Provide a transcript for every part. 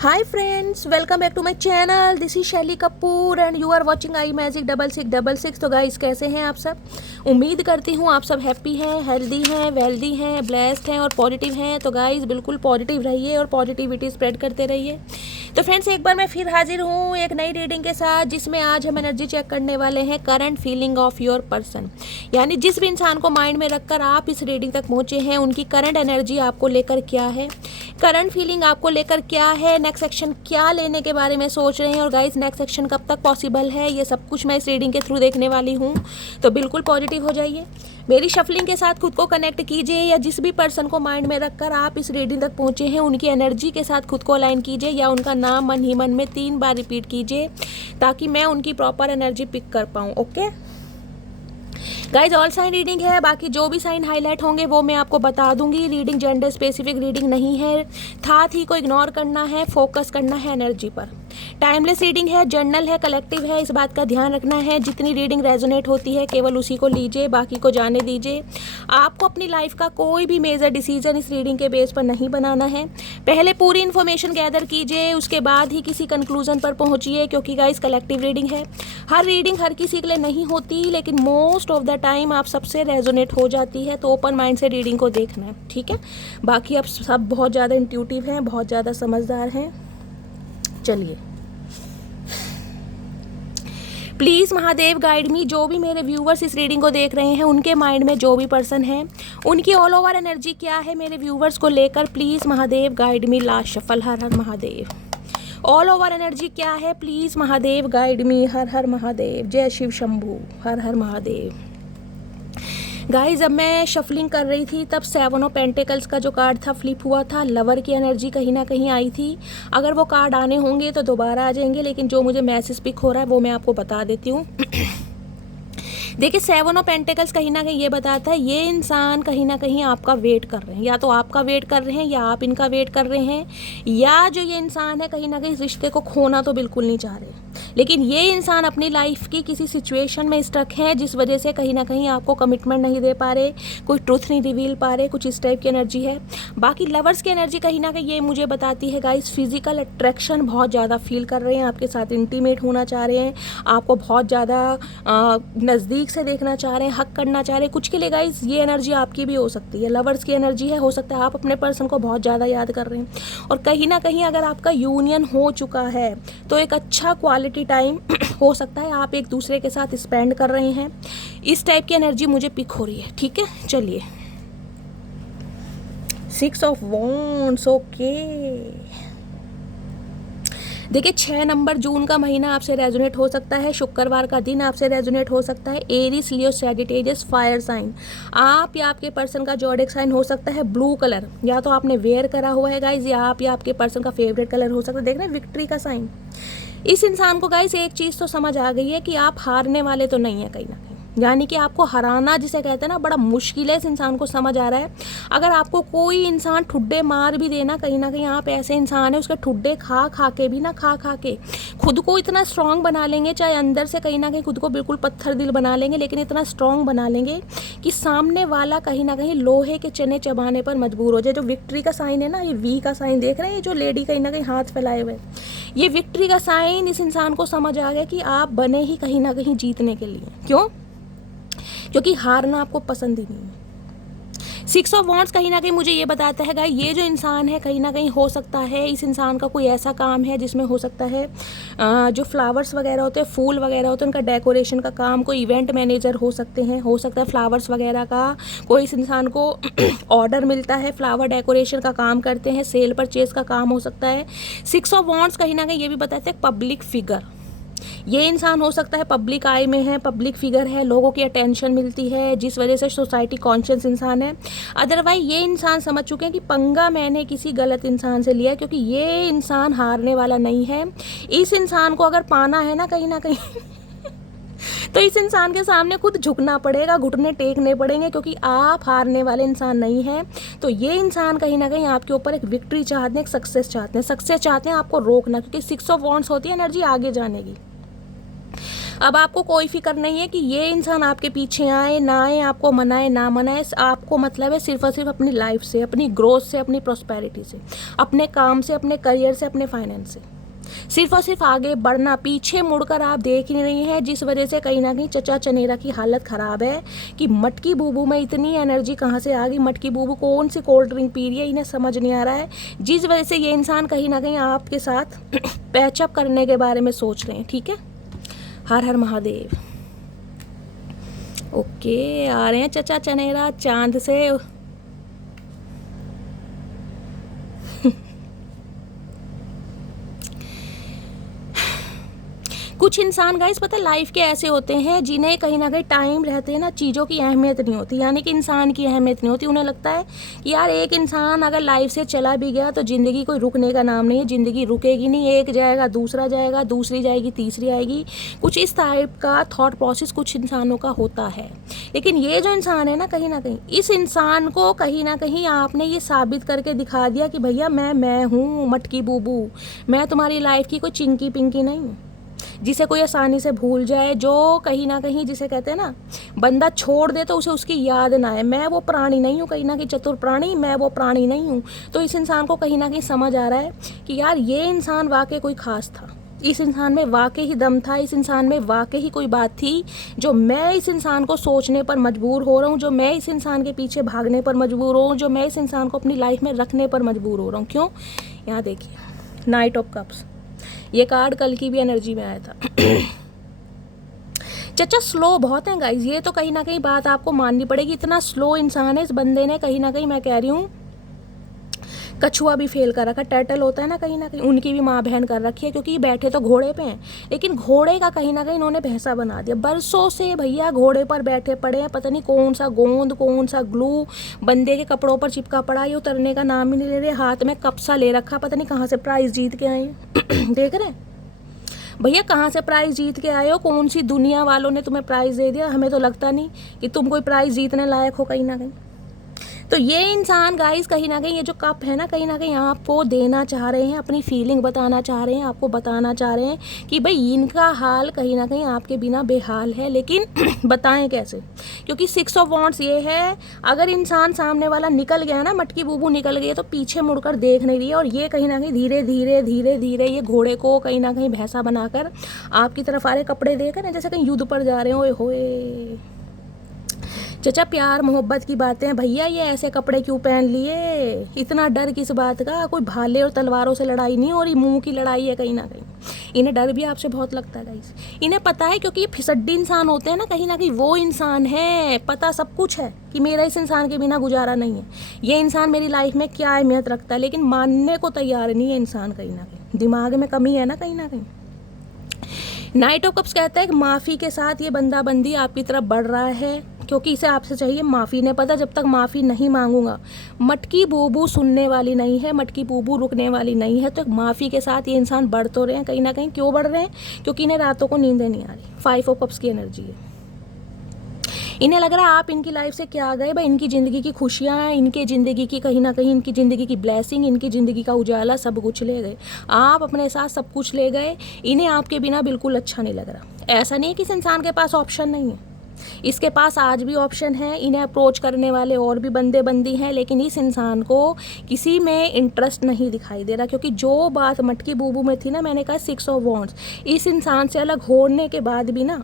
Hi friends, welcome back to my channel. This is शैली Kapoor and you are watching I magic 6666। तो guys कैसे हैं आप सब? उम्मीद करती हूँ आप सब हैप्पी हैं, हेल्दी हैं, वेल्दी हैं, ब्लेस्ड हैं और पॉजिटिव हैं। तो गाइस बिल्कुल पॉजिटिव रहिए और पॉजिटिविटी स्प्रेड करते रहिए। तो फ्रेंड्स एक बार मैं फिर हाजिर हूँ एक नई रीडिंग के साथ, जिसमें आज हम एनर्जी चेक करने वाले हैं current feeling of your person. यानी जिस भी इंसान को माइंड में रखकर आप इस रीडिंग तक पहुँचे हैं, उनकी करंट एनर्जी आपको लेकर क्या है, करंट फीलिंग आपको लेकर क्या है, नेक्स्ट एक्शन क्या लेने के बारे में सोच रहे हैं और गाइस नेक्स्ट एक्शन कब तक पॉसिबल है, ये सब कुछ मैं इस रीडिंग के थ्रू देखने वाली हूँ। तो बिल्कुल पॉजिटिव हो जाइए, मेरी शफलिंग के साथ खुद को कनेक्ट कीजिए, या जिस भी पर्सन को माइंड में रखकर आप इस रीडिंग तक पहुँचे हैं उनकी एनर्जी के साथ खुद को अलाइन कीजिए, या उनका नाम मन ही मन में 3 बार रिपीट कीजिए ताकि मैं उनकी प्रॉपर एनर्जी पिक कर पाऊँ। Okay guys, all sign reading है, बाकी जो भी साइन हाईलाइट होंगे वो मैं आपको बता दूंगी। रीडिंग जेंडर स्पेसिफिक रीडिंग नहीं है, साथ ही को इग्नोर करना है, फोकस करना है एनर्जी पर। टाइमलेस रीडिंग है, जर्नल है, कलेक्टिव है, इस बात का ध्यान रखना है। जितनी रीडिंग रेजोनेट होती है केवल उसी को लीजिए, बाकी को जाने दीजिए। आपको अपनी लाइफ का कोई भी मेजर डिसीजन इस रीडिंग के बेस पर नहीं बनाना है। पहले पूरी इन्फॉर्मेशन गैदर कीजिए, उसके बाद ही किसी कंक्लूजन पर पहुंचिए, क्योंकि गाइस कलेक्टिव रीडिंग है। हर रीडिंग हर किसी के लिए नहीं होती, लेकिन मोस्ट ऑफ द टाइम आप सबसे रेजोनेट हो जाती है। तो ओपन माइंड से रीडिंग को देखना है, ठीक है। बाकी आप सब बहुत ज़्यादा इंट्यूटिव हैं, बहुत ज़्यादा समझदार हैं। चलिए, प्लीज़ महादेव गाइड मी। जो भी मेरे व्यूवर्स इस रीडिंग को देख रहे हैं, उनके माइंड में जो भी पर्सन है, उनकी ऑल ओवर एनर्जी क्या है मेरे व्यूवर्स को लेकर, please Mahadev guide me. Last shuffle, हर हर महादेव। ऑल ओवर एनर्जी क्या है, प्लीज़ महादेव गाइड मी। हर हर महादेव, जय शिव शंभू, हर हर महादेव। गाइज, जब मैं शफलिंग कर रही थी तब 7 ऑफ पेंटिकल्स का जो कार्ड था फ्लिप हुआ था। लवर की एनर्जी कहीं ना कहीं आई थी। अगर वो कार्ड आने होंगे तो दोबारा आ जाएंगे, लेकिन जो मुझे मैसेज पिक हो रहा है वो मैं आपको बता देती हूँ। देखिए, 7 ऑफ पेंटिकल्स कहीं ना कहीं ये बताता है ये इंसान कहीं ना कहीं आपका वेट कर रहे हैं, या तो आपका वेट कर रहे हैं या आप इनका वेट कर रहे हैं, या जो ये इंसान है कहीं ना कहीं रिश्ते को खोना तो बिल्कुल नहीं चाह रहे, लेकिन ये इंसान अपनी लाइफ की किसी सिचुएशन में स्टक है जिस वजह से कहीं ना कहीं आपको कमिटमेंट नहीं दे पा रहे, कोई ट्रूथ नहीं रिवील पा रहे, कुछ इस टाइप की एनर्जी है। बाकी लवर्स की एनर्जी कहीं ना कहीं ये मुझे बताती है गाइस, फिजिकल अट्रैक्शन बहुत ज़्यादा फील कर रहे हैं, आपके साथ इंटीमेट होना चाह रहे हैं, आपको बहुत ज़्यादा नज़दीक से देखना चाह रहे हैं, हक करना चाह रहे हैं। कुछ के लिए गाइस ये एनर्जी आपकी भी हो सकती है, लवर्स की एनर्जी है। हो सकता है आप अपने पर्सन को बहुत ज़्यादा याद कर रहे हैं, और कहीं ना कहीं अगर आपका यूनियन हो चुका है तो एक अच्छा क्वालिटी टाइम हो सकता है आप एक दूसरे के साथ स्पेंड कर रहे हैं। इस टाइप की एनर्जी मुझे पिक हो रही है, ठीक है। चलिए, 6 ऑफ वॉन्ड्स, ओके। देखिए, 6 नंबर जून का महीना आपसे रेजोनेट हो सकता है, शुक्रवार का दिन आपसे रेजोनेट हो सकता है। एरीज, लियो, सैजिटेरियस, फायर साइन। आप या आपके पर्सन का ज़ोडिएक साइन हो सकता है ब्लू कलर, या तो आपने वेयर करा हुआ है गाइज, या आप या आपके पर्सन का फेवरेट कलर हो सकता है। देख रहे हैं विक्ट्री का साइन। इस इंसान को गाइज एक चीज़ तो समझ आ गई है कि आप हारने वाले तो नहीं है कहीं ना कहीं, यानी कि आपको हराना जिसे कहते हैं ना, बड़ा मुश्किल है। इस इंसान को समझ आ रहा है, अगर आपको कोई इंसान ठुड्डे मार भी देना, कहीं ना कहीं आप ऐसे इंसान है उसके ठुड्डे खा खा के भी ना, खा खा के खुद को इतना स्ट्रांग बना लेंगे, चाहे अंदर से कहीं ना कहीं खुद को बिल्कुल पत्थर दिल बना लेंगे, लेकिन इतना स्ट्रांग बना लेंगे कि सामने वाला कहीं ना कहीं लोहे के चने चबाने पर मजबूर हो जाए। जो विक्ट्री का साइन है ना, ये वी का साइन देख रहे हैं, जो लेडी कहीं ना कहीं हाथ फैलाए हुए, ये विक्ट्री का साइन। इस इंसान को समझ आ गया कि आप बने ही कहीं ना कहीं जीतने के लिए। क्यों? क्योंकि हारना आपको पसंद ही नहीं है। 6 ऑफ वॉन्ड्स कहीं ना कहीं मुझे ये बताता है गाइस, ये जो इंसान है कहीं ना कहीं हो सकता है इस इंसान का कोई ऐसा काम है जिसमें हो सकता है जो फ्लावर्स वगैरह होते हैं, फूल वगैरह होते हैं, उनका डेकोरेशन का काम, कोई इवेंट मैनेजर हो सकते हैं, हो सकता है फ्लावर्स वगैरह का कोई इस इंसान को ऑर्डर मिलता है, फ्लावर डेकोरेशन का काम करते हैं, सेल परचेज का काम हो सकता है। 6 ऑफ वॉन्ड्स कहीं ना कहीं ये भी बताते हैं पब्लिक फिगर। ये इंसान हो सकता है पब्लिक आई में है, पब्लिक फिगर है, लोगों की अटेंशन मिलती है, जिस वजह से सोसाइटी कॉन्शियस इंसान है। अदरवाइज ये इंसान समझ चुके हैं कि पंगा मैंने किसी गलत इंसान से लिया, क्योंकि ये इंसान हारने वाला नहीं है। इस इंसान को अगर पाना है ना कहीं तो इस इंसान के सामने खुद झुकना पड़ेगा, घुटने टेकने पड़ेंगे, क्योंकि आप हारने वाले इंसान नहीं हैं। तो ये इंसान कहीं ना कहीं आपके ऊपर एक विक्ट्री चाहते हैं, एक सक्सेस चाहते हैं, आपको रोकना, क्योंकि 6 ऑफ वॉन्ड्स होती है एनर्जी आगे जाने की। अब आपको कोई फिक्र नहीं है कि ये इंसान आपके पीछे आए ना आए, आपको मनाए ना मनाए, आपको मतलब है सिर्फ और सिर्फ अपनी लाइफ से, अपनी ग्रोथ से, अपनी प्रॉस्पेरिटी से, अपने काम से, अपने करियर से, अपने फाइनेंस से, सिर्फ और सिर्फ आगे बढ़ना। पीछे मुड़कर आप देख ही नहीं है, जिस वजह से कहीं ना कहीं चचा चनेरा की हालत ख़राब है कि मटकी बूबू में इतनी एनर्जी कहाँ से आ गई, मटकी बूबू कौन सी कोल्ड ड्रिंक पी रही है, इन्हें समझ नहीं आ रहा है, जिस वजह से ये इंसान कहीं ना कहीं आपके साथ पैचअप करने के बारे में सोच रहे हैं। ठीक है, हर हर महादेव। ओके, आ रहे हैं चचा चनेरा चांद से। कुछ इंसान गाइस पता है लाइफ के ऐसे होते हैं जिन्हें कहीं ना कहीं टाइम रहते हैं ना चीज़ों की अहमियत नहीं होती, यानी कि इंसान की अहमियत नहीं होती। उन्हें लगता है कि यार एक इंसान अगर लाइफ से चला भी गया तो ज़िंदगी कोई रुकने का नाम नहीं है, ज़िंदगी रुकेगी नहीं, एक जाएगा दूसरा जाएगा, दूसरी जाएगी तीसरी आएगी। कुछ इस टाइप का थॉट प्रोसेस कुछ इंसानों का होता है। लेकिन ये जो इंसान है ना कहीं इस इंसान को कहीं ना कहीं आपने ये साबित करके दिखा दिया कि भैया मैं हूँ मटकी बूबू, मैं तुम्हारी लाइफ की कोई चिंकी पिंकी नहीं हूँ जिसे कोई आसानी से भूल जाए, जो कहीं ना कहीं जिसे कहते हैं ना बंदा छोड़ दे तो उसे उसकी याद ना आए। मैं वो प्राणी नहीं हूँ, कहीं ना कहीं चतुर प्राणी, मैं वो प्राणी नहीं हूँ। तो इस इंसान को कहीं ना कहीं समझ आ रहा है कि यार ये इंसान वाकई कोई खास था, इस इंसान में वाकई ही दम था, इस इंसान में वाकई ही कोई बात थी जो मैं इस इंसान को सोचने पर मजबूर हो रहा हूँ, जो मैं इस इंसान के पीछे भागने पर मजबूर हो रहा हूँ, जो मैं इस इंसान को अपनी लाइफ में रखने पर मजबूर हो रहा हूँ। क्यों? यहाँ देखिए नाइट ऑफ कप्स, ये कार्ड कल की भी एनर्जी में आया था। चचा स्लो बहुत है गाइज, ये तो कहीं ना कहीं बात आपको माननी पड़ेगी। इतना स्लो इंसान है इस बंदे ने, कहीं ना कहीं मैं कह रही हूँ कछुआ भी फेल कर रखा, टर्टल होता है ना कहीं उनकी भी माँ बहन कर रखी है, क्योंकि ये बैठे तो घोड़े पे हैं लेकिन घोड़े का कहीं ना कहीं इन्होंने भैंसा बना दिया। बरसों से भैया घोड़े पर बैठे पड़े हैं, पता नहीं कौन सा गोंद कौन सा ग्लू बंदे के कपड़ों पर चिपका पड़ा, ये उतरने का नाम ही नहीं ले रहे, हाथ में कप सा ले रखा, पता नहीं कहाँ से प्राइज़ जीत के आए हैं। देख रहे हैं भैया कहाँ से प्राइज़ जीत के आए हो, कौन सी दुनिया वालों ने तुम्हें प्राइज़ दे दिया, हमें तो लगता नहीं कि तुम कोई प्राइज़ जीतने लायक हो कहीं ना कहीं। तो ये इंसान गाइस कहीं ना कहीं ये जो कप है ना कहीं आपको देना चाह रहे हैं, अपनी फीलिंग बताना चाह रहे हैं, आपको बताना चाह रहे हैं कि भाई इनका हाल कहीं ना कहीं आपके बिना बेहाल है, लेकिन बताएं कैसे, क्योंकि 6 ऑफ वॉन्ड्स ये है, अगर इंसान सामने वाला निकल गया ना, मटकी बूबू निकल गई तो पीछे मुड़कर देख नहीं रही है, और ये कहीं ना कहीं धीरे धीरे धीरे धीरे ये घोड़े को कहीं ना कहीं भैंसा बनाकर आपकी तरफ आ रहे, कपड़े देकर ना जैसे कहीं युद्ध पर जा रहे हो। होए चचा प्यार मोहब्बत की बातें भैया, ये ऐसे कपड़े क्यों पहन लिए, इतना डर किस बात का, कोई भाले और तलवारों से लड़ाई नहीं हो रही, मुंह की लड़ाई है कहीं ना कहीं। इन्हें डर भी आपसे बहुत लगता है गाइस, इन्हें पता है, क्योंकि ये फिसड्डी इंसान होते हैं ना कहीं वो इंसान है, पता सब कुछ है कि मेरा इस इंसान के बिना गुजारा नहीं है, ये इंसान मेरी लाइफ में क्या अहमियत रखता है, लेकिन मानने को तैयार नहीं है इंसान, कहीं ना कहीं दिमाग में कमी है ना कहीं। नाइट ऑफ कप्स कहता है कि माफ़ी के साथ ये बंदा बंदी आपकी तरफ बढ़ रहा है, क्योंकि इसे आपसे चाहिए माफ़ी। ने पता जब तक माफ़ी नहीं मांगूंगा मटकी बूबू सुनने वाली नहीं है, मटकी बूबू रुकने वाली नहीं है। तो माफ़ी के साथ ये इंसान बढ़ तो रहे हैं कहीं ना कहीं। क्यों बढ़ रहे हैं? क्योंकि इन्हें रातों को नींदें नहीं आ रही। 5 ऑफ कप्स की एनर्जी है, इन्हें लग रहा है आप इनकी लाइफ से क्या गए भाई, इनकी ज़िंदगी की खुशियाँ, इनके ज़िंदगी की कहीं ना कहीं इनकी ज़िंदगी की ब्लेसिंग, इनकी ज़िंदगी का उजाला सब कुछ ले गए आप, अपने साथ सब कुछ ले गए। इन्हें आपके बिना बिल्कुल अच्छा नहीं लग रहा। ऐसा नहीं है कि इस इंसान के पास ऑप्शन नहीं है, इसके पास आज भी ऑप्शन है, इन्हें अप्रोच करने वाले और भी बंदे बंदी हैं, लेकिन इस इंसान को किसी में इंटरेस्ट नहीं दिखाई दे रहा। क्योंकि जो बात मटकी बूबू में थी ना, मैंने कहा 6 ऑफ वॉन्ड्स, इस इंसान से अलग होने के बाद भी ना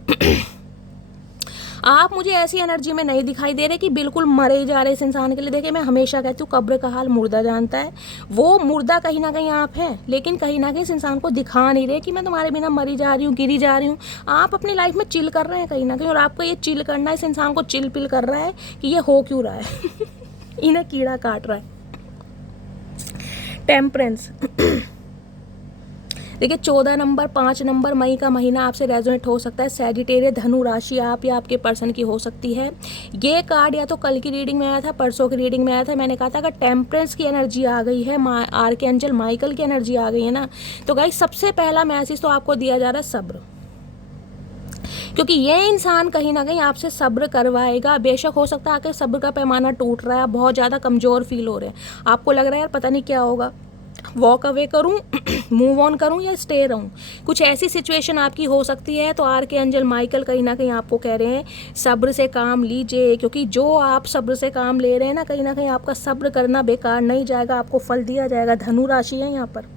आप मुझे ऐसी एनर्जी में नहीं दिखाई दे रहे कि बिल्कुल मरे ही जा रहे इस इंसान के लिए। देखिए मैं हमेशा कहती हूँ कब्र का हाल मुर्दा जानता है, वो मुर्दा कहीं ना कहीं आप हैं, लेकिन कहीं ना कहीं इस इंसान को दिखा नहीं रहे कि मैं तुम्हारे बिना मरी जा रही हूँ, गिरी जा रही हूँ। आप अपनी लाइफ में चिल कर रहे हैं कहीं ना कहीं, और आपको ये चिल करना इस इंसान को चिल पिल कर रहा है कि ये हो क्यों रहा है इन्हें कीड़ा काट रहा है। टेम्परेंस देखिए 14 नंबर 5 नंबर मई का महीना आपसे रेजोनेट हो सकता है। सैजिटेरियस धनु राशि आप या आपके पर्सन की हो सकती है। ये कार्ड या तो कल की रीडिंग में आया था, परसों की रीडिंग में आया था। मैंने कहा था अगर टेम्परेंस की एनर्जी आ गई है, आर्कएंजल माइकल की एनर्जी आ गई है ना, तो गाइस सबसे पहला मैसेज तो आपको दिया जा रहा है सब्र, क्योंकि ये इंसान कहीं ना कहीं आपसे सब्र करवाएगा। बेशक हो सकता है आके सब्र का पैमाना टूट रहा है, आप बहुत ज़्यादा कमज़ोर फील हो रहे हैं, आपको लग रहा है यार पता नहीं क्या होगा, वॉक अवे करूं, मूव ऑन करूं या स्टे रहूं। कुछ ऐसी सिचुएशन आपकी हो सकती है। तो आर के एंजल माइकल कहीं ना कहीं आपको कह रहे हैं सब्र से काम लीजिए, क्योंकि जो आप सब्र से काम ले रहे हैं ना कहीं आपका सब्र करना बेकार नहीं जाएगा, आपको फल दिया जाएगा। धनु राशि है यहाँ पर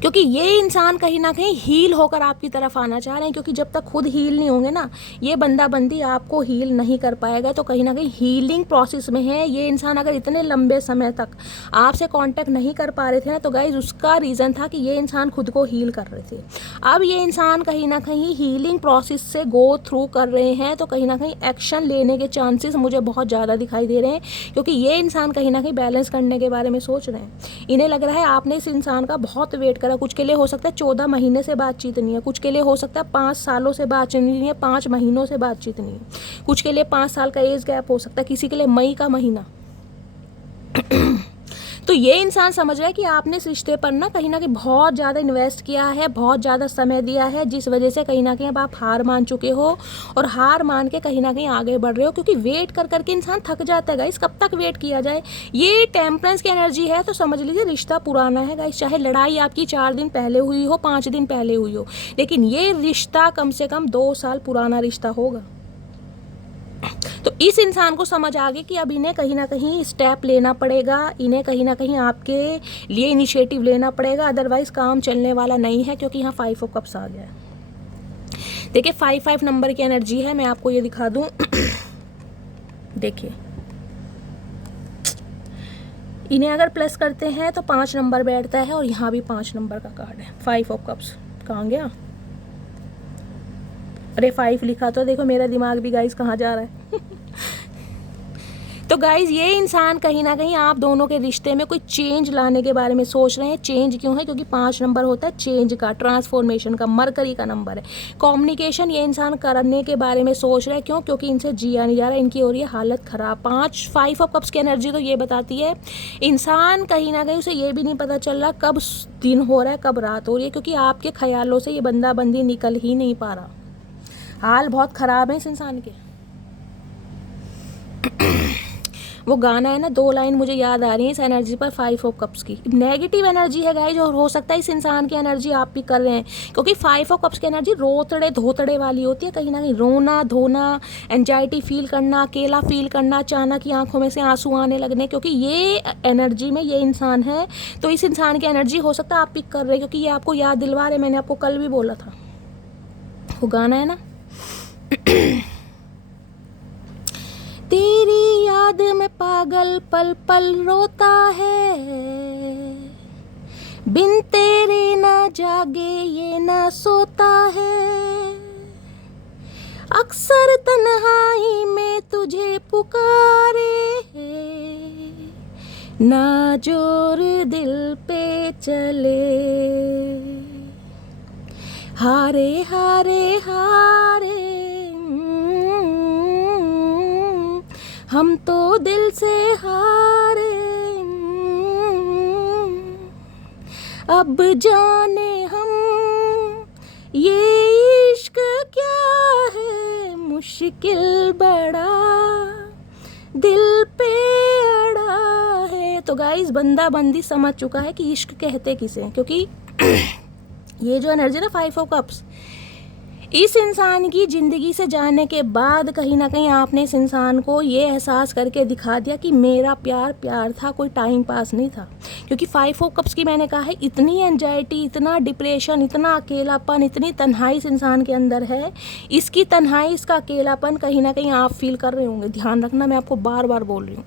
क्योंकि ये इंसान कहीं ना कहीं हील होकर आपकी तरफ आना चाह रहे हैं, क्योंकि जब तक खुद हील नहीं होंगे ना ये बंदा बंदी आपको हील नहीं कर पाएगा। तो कहीं ना कहीं हीलिंग प्रोसेस में है ये इंसान। अगर इतने लंबे समय तक आपसे कांटेक्ट नहीं कर पा रहे थे ना तो गाइज उसका रीज़न था कि ये इंसान खुद को हील कर रहे थे। अब ये इंसान कहीं ना कहीं हीलिंग प्रोसेस से गो थ्रू कर रहे हैं, तो कहीं ना कहीं एक्शन लेने के चांसेस मुझे बहुत ज़्यादा दिखाई दे रहे हैं, क्योंकि ये इंसान कहीं ना कहीं बैलेंस करने के बारे में सोच रहे हैं। इन्हें लग रहा है आपने इस इंसान का बहुत वेट करा। कुछ के लिए हो सकता है 14 महीने से बातचीत नहीं है, कुछ के लिए हो सकता है 5 सालों से बातचीत नहीं है, 5 महीनों से बातचीत नहीं है, कुछ के लिए 5 साल का एज गैप हो सकता है, किसी के लिए मई का महीना। तो ये इंसान समझ रहा है कि आपने इस रिश्ते पर ना कहीं बहुत ज़्यादा इन्वेस्ट किया है, बहुत ज़्यादा समय दिया है, जिस वजह से कहीं ना कहीं अब आप हार मान चुके हो और हार मान के कहीं ना कहीं आगे बढ़ रहे हो, क्योंकि वेट कर करके इंसान थक जाता है गाइस। कब तक वेट किया जाए। ये टेम्परेंस की एनर्जी है, तो समझ लीजिए रिश्ता पुराना है गाइस। चाहे लड़ाई आपकी 4 दिन पहले हुई हो, 5 दिन पहले हुई हो, लेकिन ये रिश्ता कम से कम 2 साल पुराना रिश्ता होगा। तो इस इंसान को समझ आ गई कि अब इन्हें कहीं ना कहीं स्टेप लेना पड़ेगा, इन्हें कहीं ना कहीं आपके लिए इनिशिएटिव लेना पड़ेगा, अदरवाइज काम चलने वाला नहीं है। क्योंकि यहाँ 5 ऑफ कप्स आ गया है। देखिए 5 नंबर की एनर्जी है, मैं आपको ये दिखा दूं। देखिए इन्हें अगर प्लस करते हैं तो 5 नंबर बैठता है, और यहाँ भी 5 नंबर का कार्ड है। 5 ऑफ कप्स कहाँ गया? अरे 5 लिखा तो देखो, मेरा दिमाग भी गाइस कहाँ जा रहा है। तो गाइज ये इंसान कहीं ना कहीं आप दोनों के रिश्ते में कोई चेंज लाने के बारे में सोच रहे हैं। चेंज क्यों है? क्योंकि 5 नंबर होता है चेंज का, ट्रांसफॉर्मेशन का, मरकरी का नंबर है। कम्युनिकेशन ये इंसान करने के बारे में सोच रहे हैं। क्यों? क्योंकि इनसे जिया नहीं जा रहा, इनकी हो रही है हालत ख़राब। 5 ऑफ कप्स की एनर्जी तो ये बताती है इंसान कहीं ना कहीं उसे ये भी नहीं पता चल रहा कब दिन हो रहा है कब रात हो रही है, क्योंकि आपके ख्यालों से ये बंदा बंदी निकल ही नहीं पा रहा। हाल बहुत ख़राब है इस इंसान के। वो गाना है ना, 2 लाइन मुझे याद आ रही है इस एनर्जी पर 5 ऑफ कप्स की। नेगेटिव एनर्जी है गाइज, और हो सकता है इस इंसान की एनर्जी आप भी कर रहे हैं, क्योंकि 5 ऑफ कप्स की एनर्जी रोतड़े धोतड़े वाली होती है। कहीं ना कहीं रोना धोना, एंजाइटी फील करना, अकेला फील करना, अचानक की आंखों में से आंसू आने लगने, क्योंकि ये एनर्जी में ये इंसान है। तो इस इंसान की एनर्जी हो सकता है आप पिक कर रहे हैं, क्योंकि ये आपको याद दिलवा रहे। मैंने आपको कल भी बोला था, वो गाना है ना तेरी याद में पागल पल पल रोता है, बिन तेरे ना जागे ये ना सोता है, अक्सर तन्हाई में तुझे पुकारे, ना जोर दिल पे चले, हारे हारे हारे हम तो दिल से हारे, अब जाने हम ये इश्क क्या है, मुश्किल बड़ा दिल पे अड़ा है। तो गाइस बंदा बंदी समझ चुका है कि इश्क कहते किसे हैं, क्योंकि ये जो एनर्जी ना 5 ऑफ कप्स, इस इंसान की ज़िंदगी से जाने के बाद कहीं ना कहीं आपने इस इंसान को ये एहसास करके दिखा दिया कि मेरा प्यार प्यार था, कोई टाइम पास नहीं था। क्योंकि 5 ऑफ कप्स की मैंने कहा है इतनी एंजाइटी, इतना डिप्रेशन, इतना अकेलापन, इतनी तन्हाई इस इंसान के अंदर है। इसकी तन्हाई, इसका अकेलापन कहीं ना कहीं आप फील कर रहे होंगे। ध्यान रखना, मैं आपको बार बार बोल रही हूँ।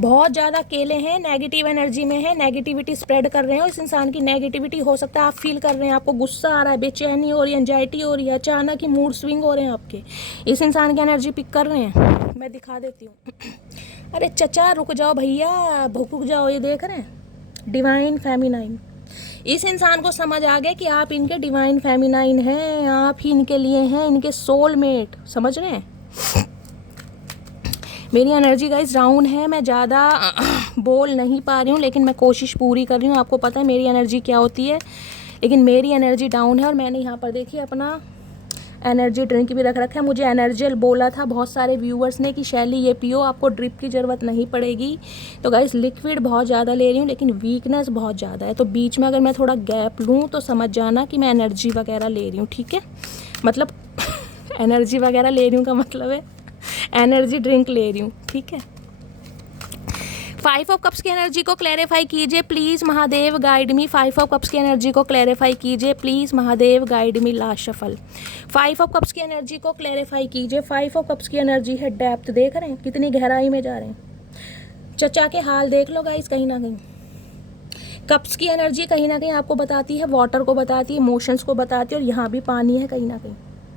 बहुत ज़्यादा अकेले हैं, नेगेटिव एनर्जी में है, नेगेटिविटी स्प्रेड कर रहे हो। इस इंसान की नेगेटिविटी हो सकता है आप फील कर रहे हैं, आपको गुस्सा आ रहा है, बेचैनी हो रही है, एंजाइटी हो रही है, अचानक ही मूड स्विंग हो रहे हैं आपके। इस इंसान की एनर्जी पिक कर रहे हैं, मैं दिखा देती हूँ। अरे चचा रुक जाओ भैया, भुक जाओ, ये देख रहे हैं डिवाइन फेमिनाइन। इस इंसान को समझ आ गया कि आप इनके डिवाइन फेमिनाइन हैं, आप ही इनके लिए हैं, इनके सोलमेट। समझ रहे हैं? मेरी एनर्जी गाइस डाउन है, मैं ज़्यादा बोल नहीं पा रही हूँ, लेकिन मैं कोशिश पूरी कर रही हूँ। आपको पता है मेरी एनर्जी क्या होती है, लेकिन मेरी एनर्जी डाउन है। और मैंने यहाँ पर देखिए अपना एनर्जी ड्रिंक भी रख रखा है। मुझे एनर्जेल बोला था बहुत सारे व्यूअर्स ने कि शैली ये पियो, आपको ड्रिप की ज़रूरत नहीं पड़ेगी। तो गाइस लिक्विड बहुत ज़्यादा ले रही हूँ, लेकिन वीकनेस बहुत ज़्यादा है, तो बीच में अगर मैं थोड़ा गैप लूँ तो समझ जाना कि मैं एनर्जी वगैरह ले रही हूँ, ठीक है। मतलब एनर्जी वगैरह ले रही हूँ का मतलब है एनर्जी ड्रिंक ले रही हूँ, ठीक है। 5 ऑफ कप्स की एनर्जी को क्लैरिफाई कीजिए please, Mahadev guide me. 5 of cups की एनर्जी को क्लैरिफाई कीजिए please, Mahadev guide me. Last shuffle. 5 of cups की एनर्जी को क्लैरिफाई कीजिए। 5 ऑफ कप्स की एनर्जी है डेप्थ, देख रहे हैं कितनी गहराई में जा रहे हैं। चचा के हाल देख लो गाइस, कहीं ना कहीं कप्स की एनर्जी कहीं ना कहीं आपको बताती है, वाटर को बताती है, इमोशंस को बताती है, और यहाँ भी पानी है कहीं ना कहीं,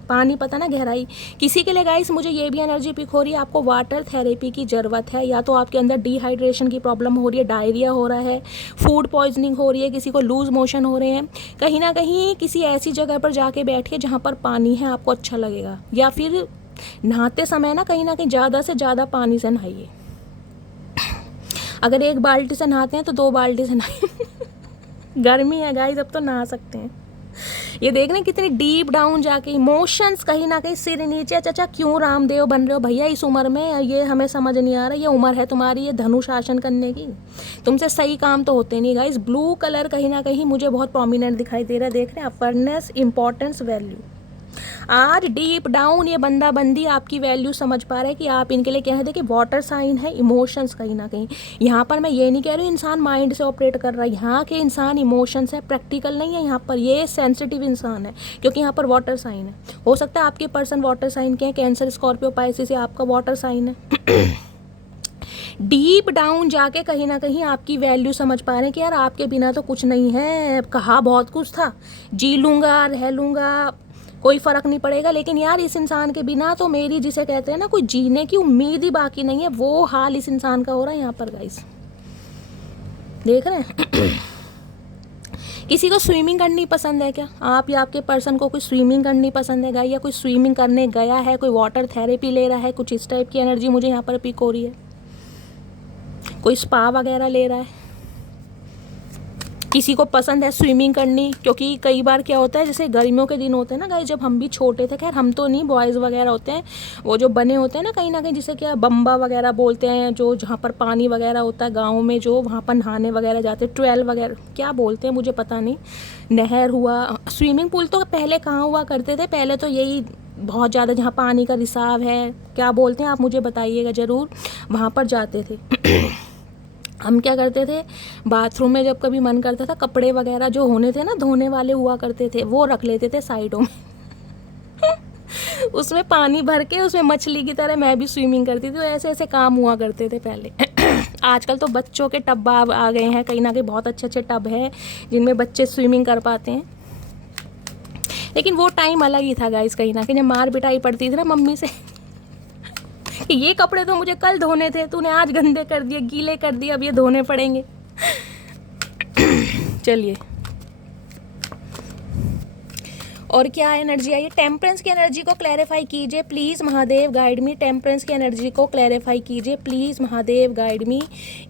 पानी पता ना गहराई। किसी के लिए गाइस मुझे ये भी एनर्जी पिक हो रही है, आपको वाटर थेरेपी की ज़रूरत है, या तो आपके अंदर डिहाइड्रेशन की प्रॉब्लम हो रही है, डायरिया हो रहा है, फूड पॉइजनिंग हो रही है, किसी को लूज मोशन हो रहे हैं। कहीं ना कहीं किसी ऐसी जगह पर जाके बैठिए जहाँ पर पानी है, आपको अच्छा लगेगा। या फिर नहाते समय ना कहीं ज़्यादा से ज़्यादा पानी से नहाइए। अगर 1 बाल्टी से नहाते हैं तो 2 बाल्टी से नहाइए। गर्मी है गाइस, अब तो नहा सकते हैं। ये देख रहे हैं कितनी डीप डाउन जाके इमोशंस, कहीं ना कहीं सिर नीचे। चाचा क्यों रामदेव बन रहे हो भैया इस उम्र में, ये हमें समझ नहीं आ रहा। ये उम्र है तुम्हारी ये धनु शासन करने की, तुमसे सही काम तो होते नहीं गाइस। ब्लू कलर कहीं ना कहीं मुझे बहुत प्रोमिनेंट दिखाई दे रहा है, देख रहे हैं, अवेयरनेस, इंपॉर्टेंस, वैल्यू। आज डीप डाउन ये बंदा बंदी आपकी वैल्यू समझ पा रहे हैं कि आप इनके लिए क्या है। देखिए वाटर साइन है, इमोशंस कहीं ना कहीं। यहाँ पर मैं ये नहीं कह रही हूँ इंसान माइंड से ऑपरेट कर रहा है, यहाँ के इंसान इमोशंस है, प्रैक्टिकल नहीं है। यहाँ पर ये सेंसिटिव इंसान है क्योंकि यहाँ पर वाटर साइन है। हो सकता है आपके पर्सन वाटर साइन के हैं, कैंसर, स्कॉर्पियो, पाइसिस, आपका वाटर साइन है। डीप डाउन जाके कहीं ना कहीं आपकी वैल्यू समझ पा रहे हैं कि यार आपके बिना तो कुछ नहीं है। कहा बहुत कुछ था, जी लूँगा, रह लूँगा, कोई फ़र्क नहीं पड़ेगा, लेकिन यार इस इंसान के बिना तो मेरी, जिसे कहते हैं ना, कोई जीने की उम्मीद ही बाकी नहीं है। वो हाल इस इंसान का हो रहा है यहाँ पर गाइस, देख रहे हैं। किसी को स्विमिंग करनी पसंद है क्या? आप या आपके पर्सन को कोई स्विमिंग करनी पसंद है गाइस, या कोई स्विमिंग करने गया है, कोई वाटर थेरेपी ले रहा है, कुछ इस टाइप की एनर्जी मुझे यहाँ पर पिक हो रही है। कोई स्पा वगैरह ले रहा है, किसी को पसंद है स्विमिंग करनी। क्योंकि कई बार क्या होता है, जैसे गर्मियों के दिन होते हैं ना गाइस, जब हम भी छोटे थे, खैर हम तो नहीं, बॉयज़ वगैरह होते हैं, वो जो बने होते हैं ना कहीं जिसे क्या बम्बा वगैरह बोलते हैं, जो जहाँ पर पानी वगैरह होता है गाँव में, जो वहाँ पर नहाने वगैरह जाते हैं, ट्वेल वगैरह क्या बोलते हैं मुझे पता नहीं, नहर हुआ, स्विमिंग पूल तो पहले कहाँ हुआ करते थे, पहले तो यही बहुत ज़्यादा जहाँ पानी का रिसाव है, क्या बोलते हैं आप मुझे बताइएगा ज़रूर, वहाँ पर जाते थे। हम क्या करते थे, बाथरूम में जब कभी मन करता था, कपड़े वगैरह जो होने थे ना, धोने वाले हुआ करते थे, वो रख लेते थे साइडों में। उसमें पानी भर के उसमें मछली की तरह मैं भी स्विमिंग करती थी। तो ऐसे ऐसे काम हुआ करते थे पहले। आजकल तो बच्चों के टब आ गए हैं, कहीं ना कहीं बहुत अच्छे अच्छे टब हैं जिनमें बच्चे स्विमिंग कर पाते हैं। लेकिन वो टाइम अलग ही था गाइस, कहीं ना कहीं मार पिटाई पड़ती थी ना मम्मी से। ये कपड़े तो मुझे कल धोने थे, तूने आज गंदे कर दिए, गीले कर दिए, अब ये धोने पड़ेंगे। चलिए, और क्या एनर्जी आई है? टेम्परेंस की एनर्जी को क्लैरिफाई कीजिए please, Mahadev guide me. Temperance की एनर्जी को क्लैरिफाई कीजिए प्लीज़, महादेव गाइड मी।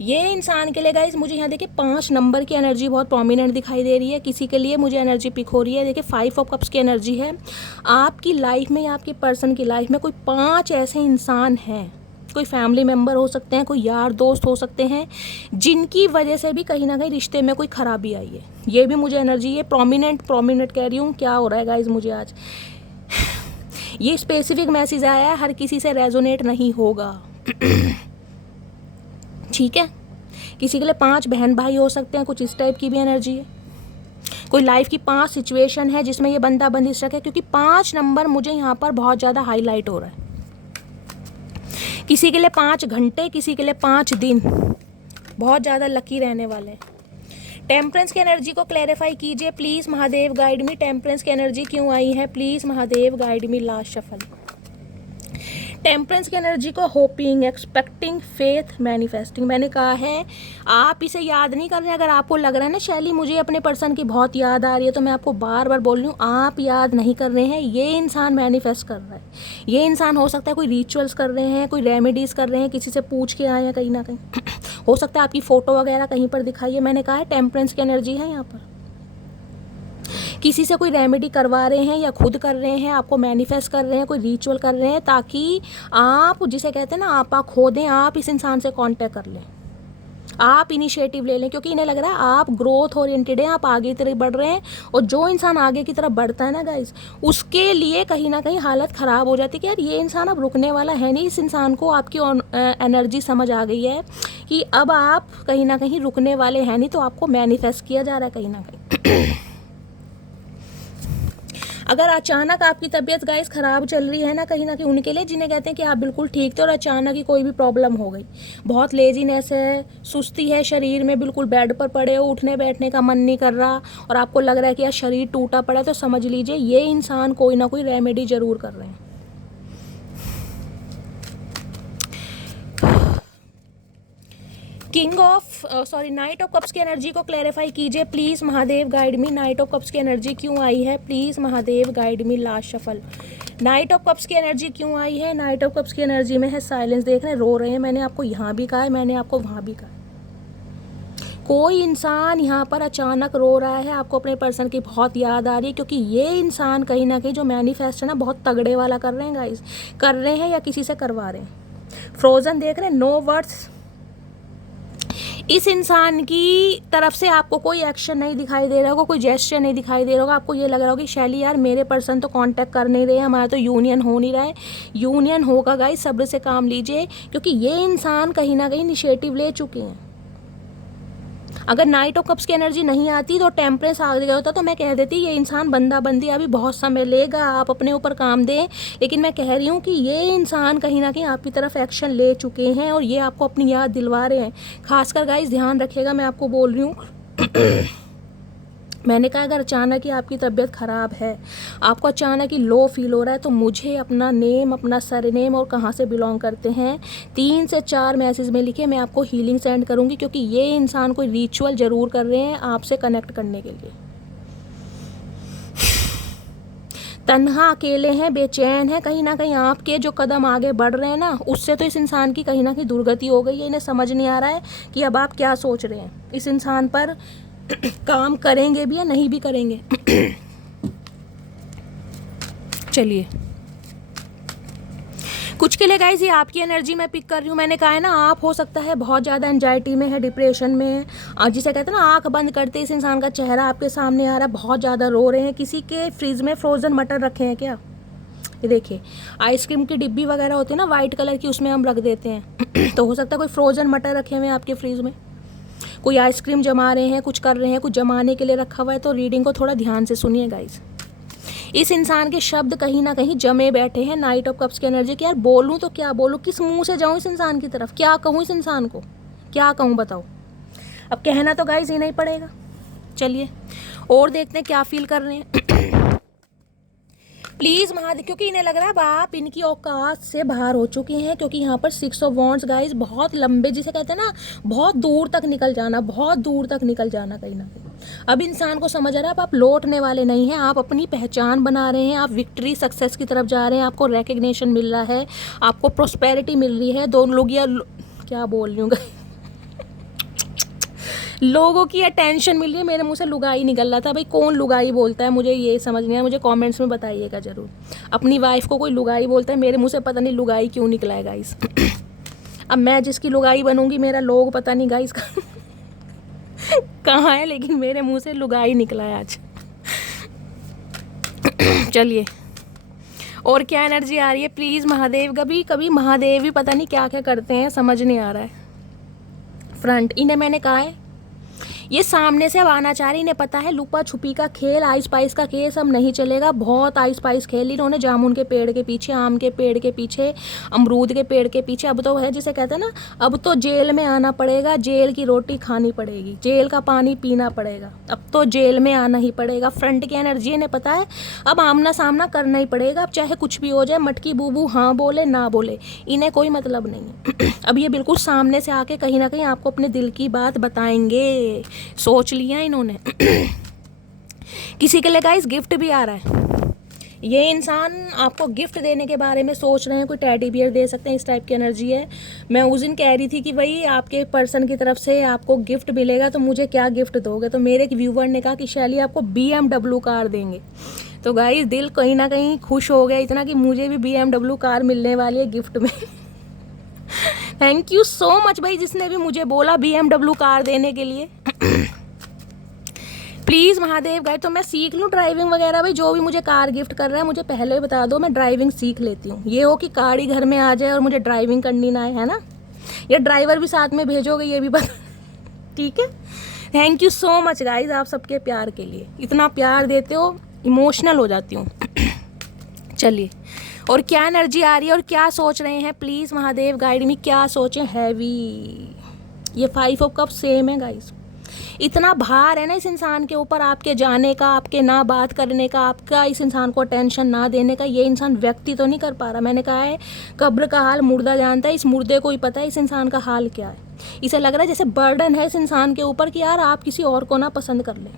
ये इंसान के लिए गाइस मुझे यहाँ देखिए 5 नंबर की एनर्जी बहुत प्रोमिनेंट दिखाई दे रही है। किसी के लिए मुझे एनर्जी पिक हो रही है, देखिए 5 ऑफ कप्स की एनर्जी है। आपकी लाइफ में या आपके पर्सन की लाइफ में कोई 5 ऐसे इंसान हैं, कोई फैमिली मेम्बर हो सकते हैं, कोई यार दोस्त हो सकते हैं, जिनकी वजह से भी कहीं ना कहीं रिश्ते में कोई खराबी आई है। ये भी मुझे एनर्जी, ये प्रोमिनेंट कह रही हूँ। क्या हो रहा है गाइज मुझे आज? ये स्पेसिफिक मैसेज आया है, हर किसी से रेजोनेट नहीं होगा। ठीक है, किसी के लिए 5 बहन भाई हो सकते हैं, कुछ इस टाइप की भी एनर्जी है। कोई लाइफ की 5 सिचुएशन है जिसमें ये बंदा बंदिश रखे, क्योंकि 5 नंबर मुझे यहाँ पर बहुत ज़्यादा हाईलाइट हो रहा है। किसी के लिए 5 घंटे, किसी के लिए 5 दिन बहुत ज़्यादा लकी रहने वाले हैं। टेम्परेंस की एनर्जी को क्लैरिफाई कीजिए please, Mahadev guide me. Temperance की एनर्जी क्यों आई है please, Mahadev guide me. Last shuffle. Temperance की एनर्जी को होपिंग, एक्सपेक्टिंग, फेथ, मैनिफेस्टिंग। मैंने कहा है आप इसे याद नहीं कर रहे हैं। अगर आपको लग रहा है ना शैली मुझे अपने पर्सन की बहुत याद आ रही है, तो मैं आपको बार बार बोल रही हूँ, आप याद नहीं कर रहे हैं, ये इंसान मैनिफेस्ट कर रहा है। ये इंसान हो सकता है कोई रिचुअल्स कर रहे हैं, कोई रेमेडीज़ कर रहे हैं, किसी से पूछ के आए हैं कहीं ना कहीं। हो सकता है आपकी फ़ोटो वगैरह कहीं पर दिखाई है। मैंने कहा है टेम्परेंस की एनर्जी है यहाँ पर। किसी से कोई रेमेडी करवा रहे हैं या खुद कर रहे हैं, आपको मैनिफेस्ट कर रहे हैं, कोई रिचुअल कर रहे हैं, ताकि आप, जिसे कहते हैं ना आपा खो दें, आप इस इंसान से कांटेक्ट कर लें, आप इनिशिएटिव ले लें, क्योंकि इन्हें लग रहा है आप ग्रोथ ओरिएंटेड हैं, आप आगे की तरफ बढ़ रहे हैं। और जो इंसान आगे की तरफ बढ़ता है ना गाइस, उसके लिए कहीं ना कहीं हालत ख़राब हो जाती है कि यार ये इंसान अब रुकने वाला है नहीं। इस इंसान को आपकी एनर्जी समझ आ गई है कि अब आप कहीं ना कहीं रुकने वाले हैं नहीं, तो आपको मैनिफेस्ट किया जा रहा है कहीं ना कहीं। अगर अचानक आपकी तबीयत गाइस ख़राब चल रही है ना कहीं उनके लिए जिन्हें कहते हैं कि आप बिल्कुल ठीक थे और अचानक ही कोई भी प्रॉब्लम हो गई, बहुत लेजीनेस है, सुस्ती है शरीर में, बिल्कुल बेड पर पड़े हो, उठने बैठने का मन नहीं कर रहा और आपको लग रहा है कि यार शरीर टूटा पड़ा है, तो समझ लीजिए ये इंसान कोई ना कोई रेमेडी ज़रूर कर रहे हैं। King of night of cups की एनर्जी को क्लैरिफाई कीजिए please Mahadev, guide me. Night of cups की एनर्जी क्यों आई है please Mahadev, guide me. Last shuffle, night of cups की एनर्जी क्यों आई है? नाइट ऑफ कप्स की एनर्जी में है साइलेंस। देख रहे हैं रो रहे हैं, मैंने आपको यहाँ भी कहा है, मैंने आपको वहाँ भी कहा। कोई इंसान यहाँ पर अचानक रो रहा है, आपको अपने पर्सन की बहुत याद आ रही है, क्योंकि ये इंसान कहीं ना कहीं जो मैनिफेस्ट है ना बहुत तगड़े वाला कर रहे हैं गाइस, कर रहे हैं या किसी से करवा रहे हैं। फ्रोजन देख रहे हैं, नो वर्ड्स। इस इंसान की तरफ से आपको कोई एक्शन नहीं दिखाई दे रहा होगा, कोई जेस्चर नहीं दिखाई दे रहा होगा, आपको ये लग रहा होगा कि शैली यार मेरे पर्सन तो कांटेक्ट कर नहीं रहे हैं, हमारा तो यूनियन हो नहीं रहा है। यूनियन होगा गाइस, सब्र से काम लीजिए, क्योंकि ये इंसान कहीं ना कहीं इनिशिएटिव ले चुके हैं। अगर नाइट ऑफ कप्स की एनर्जी नहीं आती तो टेम्परेंस आ गया होता, तो मैं कह देती ये इंसान बंदा बंदी अभी बहुत समय लेगा, आप अपने ऊपर काम दें। लेकिन मैं कह रही हूँ कि ये इंसान कहीं ना कहीं आपकी तरफ एक्शन ले चुके हैं और ये आपको अपनी याद दिलवा रहे हैं। खासकर गाइस ध्यान रखिएगा, मैं आपको बोल रही हूँ मैंने कहा अगर अचानक ही आपकी तबीयत ख़राब है, आपको अचानक ही लो फील हो रहा है, तो मुझे अपना नेम, अपना सरनेम और कहाँ से बिलोंग करते हैं 3 से 4 मैसेज में लिखे, मैं आपको हीलिंग सेंड करूँगी, क्योंकि ये इंसान कोई रिचुअल ज़रूर कर रहे हैं आपसे कनेक्ट करने के लिए। तन्हा, अकेले हैं, बेचैन है, कहीं ना कहीं आपके जो कदम आगे बढ़ रहे हैं ना, उससे तो इस इंसान की कहीं ना कहीं दुर्गति हो गई है। इन्हें समझ नहीं आ रहा है कि अब आप क्या सोच रहे हैं, इस इंसान पर काम करेंगे भी या नहीं भी करेंगे। चलिए, कुछ के लिए गाइज ये आपकी एनर्जी मैं पिक कर रही हूँ। मैंने कहा है ना, आप हो सकता है बहुत ज़्यादा एंजाइटी में है, डिप्रेशन में है, जिसे कहते हैं ना आंख बंद करते इस इंसान का चेहरा आपके सामने आ रहा है, बहुत ज़्यादा रो रहे हैं। किसी के फ्रिज में फ्रोज़न मटर रखे हैं क्या? ये देखिए, आइसक्रीम की डिब्बी वगैरह होती है ना वाइट कलर की, उसमें हम रख देते हैं तो हो सकता है कोई फ्रोज़न मटर रखे हुए हैं आपके फ्रिज में, कोई आइसक्रीम जमा रहे हैं, कुछ कर रहे हैं, कुछ जमाने के लिए रखा हुआ है। तो रीडिंग को थोड़ा ध्यान से सुनिए गाइज। इस इंसान के शब्द कहीं ना कहीं जमे बैठे हैं नाइट ऑफ कप्स की एनर्जी की। यार बोलूँ तो क्या बोलूँ, किस मुंह से जाऊँ इस इंसान की तरफ, क्या कहूँ इस इंसान को, क्या कहूँ बताओ। अब कहना तो गाइज ही नहीं पड़ेगा। चलिए और देखते हैं क्या फील कर रहे हैं। प्लीज़ महादेव, क्योंकि इन्हें लग रहा है अब आप इनकी औकात से बाहर हो चुके हैं, क्योंकि यहाँ पर 6 ऑफ वॉन्ड्स गाइज बहुत लंबे, जिसे कहते हैं ना बहुत दूर तक निकल जाना, बहुत दूर तक निकल जाना कहीं ना कहीं। अब इंसान को समझ आ रहा है अब आप लौटने वाले नहीं हैं, आप अपनी पहचान बना रहे हैं, आप विक्ट्री सक्सेस की तरफ जा रहे हैं, आपको रिकग्निशन मिल रहा है, आपको प्रोस्पेरिटी मिल रही है। दोनों लोग या क्या बोल रही हूँ लोगों की अटेंशन मिल रही है। मेरे मुंह से लुगाई निकल रहा था, भाई कौन लुगाई बोलता है, मुझे ये समझ नहीं आया, मुझे कमेंट्स में बताइएगा ज़रूर। अपनी वाइफ को कोई लुगाई बोलता है, मेरे मुंह से पता नहीं लुगाई क्यों निकला है गाइस। अब मैं जिसकी लुगाई बनूंगी, मेरा लोग पता नहीं गाइस कहाँ है, लेकिन मेरे मुंह से लुगाई निकला है आज। चलिए और क्या एनर्जी आ रही है प्लीज़ महादेव। कभी कभी महादेव भी पता नहीं क्या क्या करते हैं, समझ नहीं आ रहा है। फ्रंट, इन्हें मैंने कहा है ये सामने से अब आना चाह रही, इन्हें पता है लुपा छुपी का खेल, आइस पाइस का केस अब नहीं चलेगा। बहुत आइस पाइस खेल इन्होंने, जामुन के पेड़ के पीछे, आम के पेड़ के पीछे, अमरूद के पेड़ के पीछे। अब तो है जिसे कहते हैं ना, अब तो जेल में आना पड़ेगा, जेल की रोटी खानी पड़ेगी, जेल का पानी पीना पड़ेगा, अब तो जेल में आना ही पड़ेगा। फ्रंट की एनर्जी इन्हें पता है अब आमना सामना करना ही पड़ेगा, अब चाहे कुछ भी हो जाए, मटकी बूबू हाँ बोले ना बोले, इन्हें कोई मतलब नहीं है। अब ये बिल्कुल सामने से आके कहीं ना कहीं आपको अपने दिल की बात बताएंगे, सोच लिया इन्होंने। किसी के लिए गाइस गिफ्ट भी आ रहा है, ये इंसान आपको गिफ्ट देने के बारे में सोच रहे हैं, कोई टेडी बियर दे सकते हैं, इस टाइप की एनर्जी है। मैं उस दिन कह रही थी कि भाई आपके पर्सन की तरफ से आपको गिफ्ट मिलेगा तो मुझे क्या गिफ्ट दोगे, तो मेरे एक व्यूवर ने कहा कि शैली आपको BMW कार देंगे। तो गाइस दिल कहीं ना कहीं खुश हो गया इतना कि मुझे भी BMW कार मिलने वाली है गिफ्ट में। थैंक यू सो मच भाई जिसने भी मुझे बोला BMW कार देने के लिए। प्लीज़ महादेव गाइड, तो मैं सीख लूँ ड्राइविंग वगैरह भाई, जो भी मुझे कार गिफ्ट कर रहा है मुझे पहले बता दो, मैं ड्राइविंग सीख लेती हूँ। ये हो कि कार ही घर में आ जाए और मुझे ड्राइविंग करनी ना है ना, या ड्राइवर भी साथ में भेजोगे ये भी बता। ठीक है, thank you so much guys आप सबके प्यार के लिए, इतना प्यार देते हो, इमोशनल हो जाती हूँ। चलिए, और क्या एनर्जी आ रही है और क्या सोच रहे हैं, प्लीज़ महादेव गाइड मी, क्या सोचें। हैवी, ये 5 ऑफ कप सेम है गाइज। इतना भार है ना इस इंसान के ऊपर, आपके जाने का, आपके ना बात करने का, आपका इस इंसान को अटेंशन ना देने का। ये इंसान व्यक्ति तो नहीं कर पा रहा। मैंने कहा है कब्र का हाल मुर्दा जानता है, इस मुर्दे को ही पता है इस इंसान का हाल क्या है। इसे लग रहा है जैसे बर्डन है इस इंसान के ऊपर कि यार आप किसी और को ना पसंद कर लें।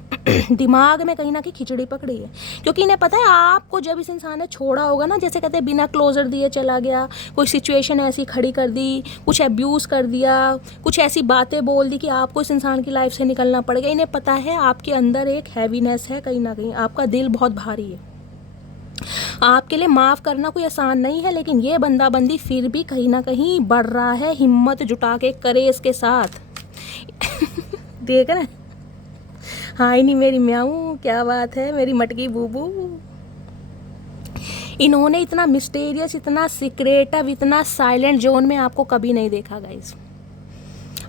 दिमाग में कहीं ना कहीं खिचड़ी पकड़ी है, क्योंकि इन्हें पता है आपको जब इस इंसान ने छोड़ा होगा ना, जैसे कहते हैं बिना क्लोजर दिए चला गया, कोई सिचुएशन ऐसी खड़ी कर दी, कुछ अब्यूज़ कर दिया, कुछ ऐसी बातें बोल दी कि आपको इस इंसान की लाइफ से निकलना पड़ेगा। इन्हें पता है आपके अंदर एक हैवीनेस है, कहीं ना कहीं आपका दिल बहुत भारी है। आपके लिए माफ़ करना कोई आसान नहीं है, लेकिन ये बंदाबंदी फिर भी कहीं ना कहीं बढ़ रहा है। हिम्मत जुटा के करे इसके साथ। देख रहे, हाय नहीं मेरी म्याऊ, क्या बात है मेरी मटकी बूबू। इन्होंने इतना मिस्टीरियस, इतना सीक्रेटिव, इतना साइलेंट जोन में आपको कभी नहीं देखा गाइस।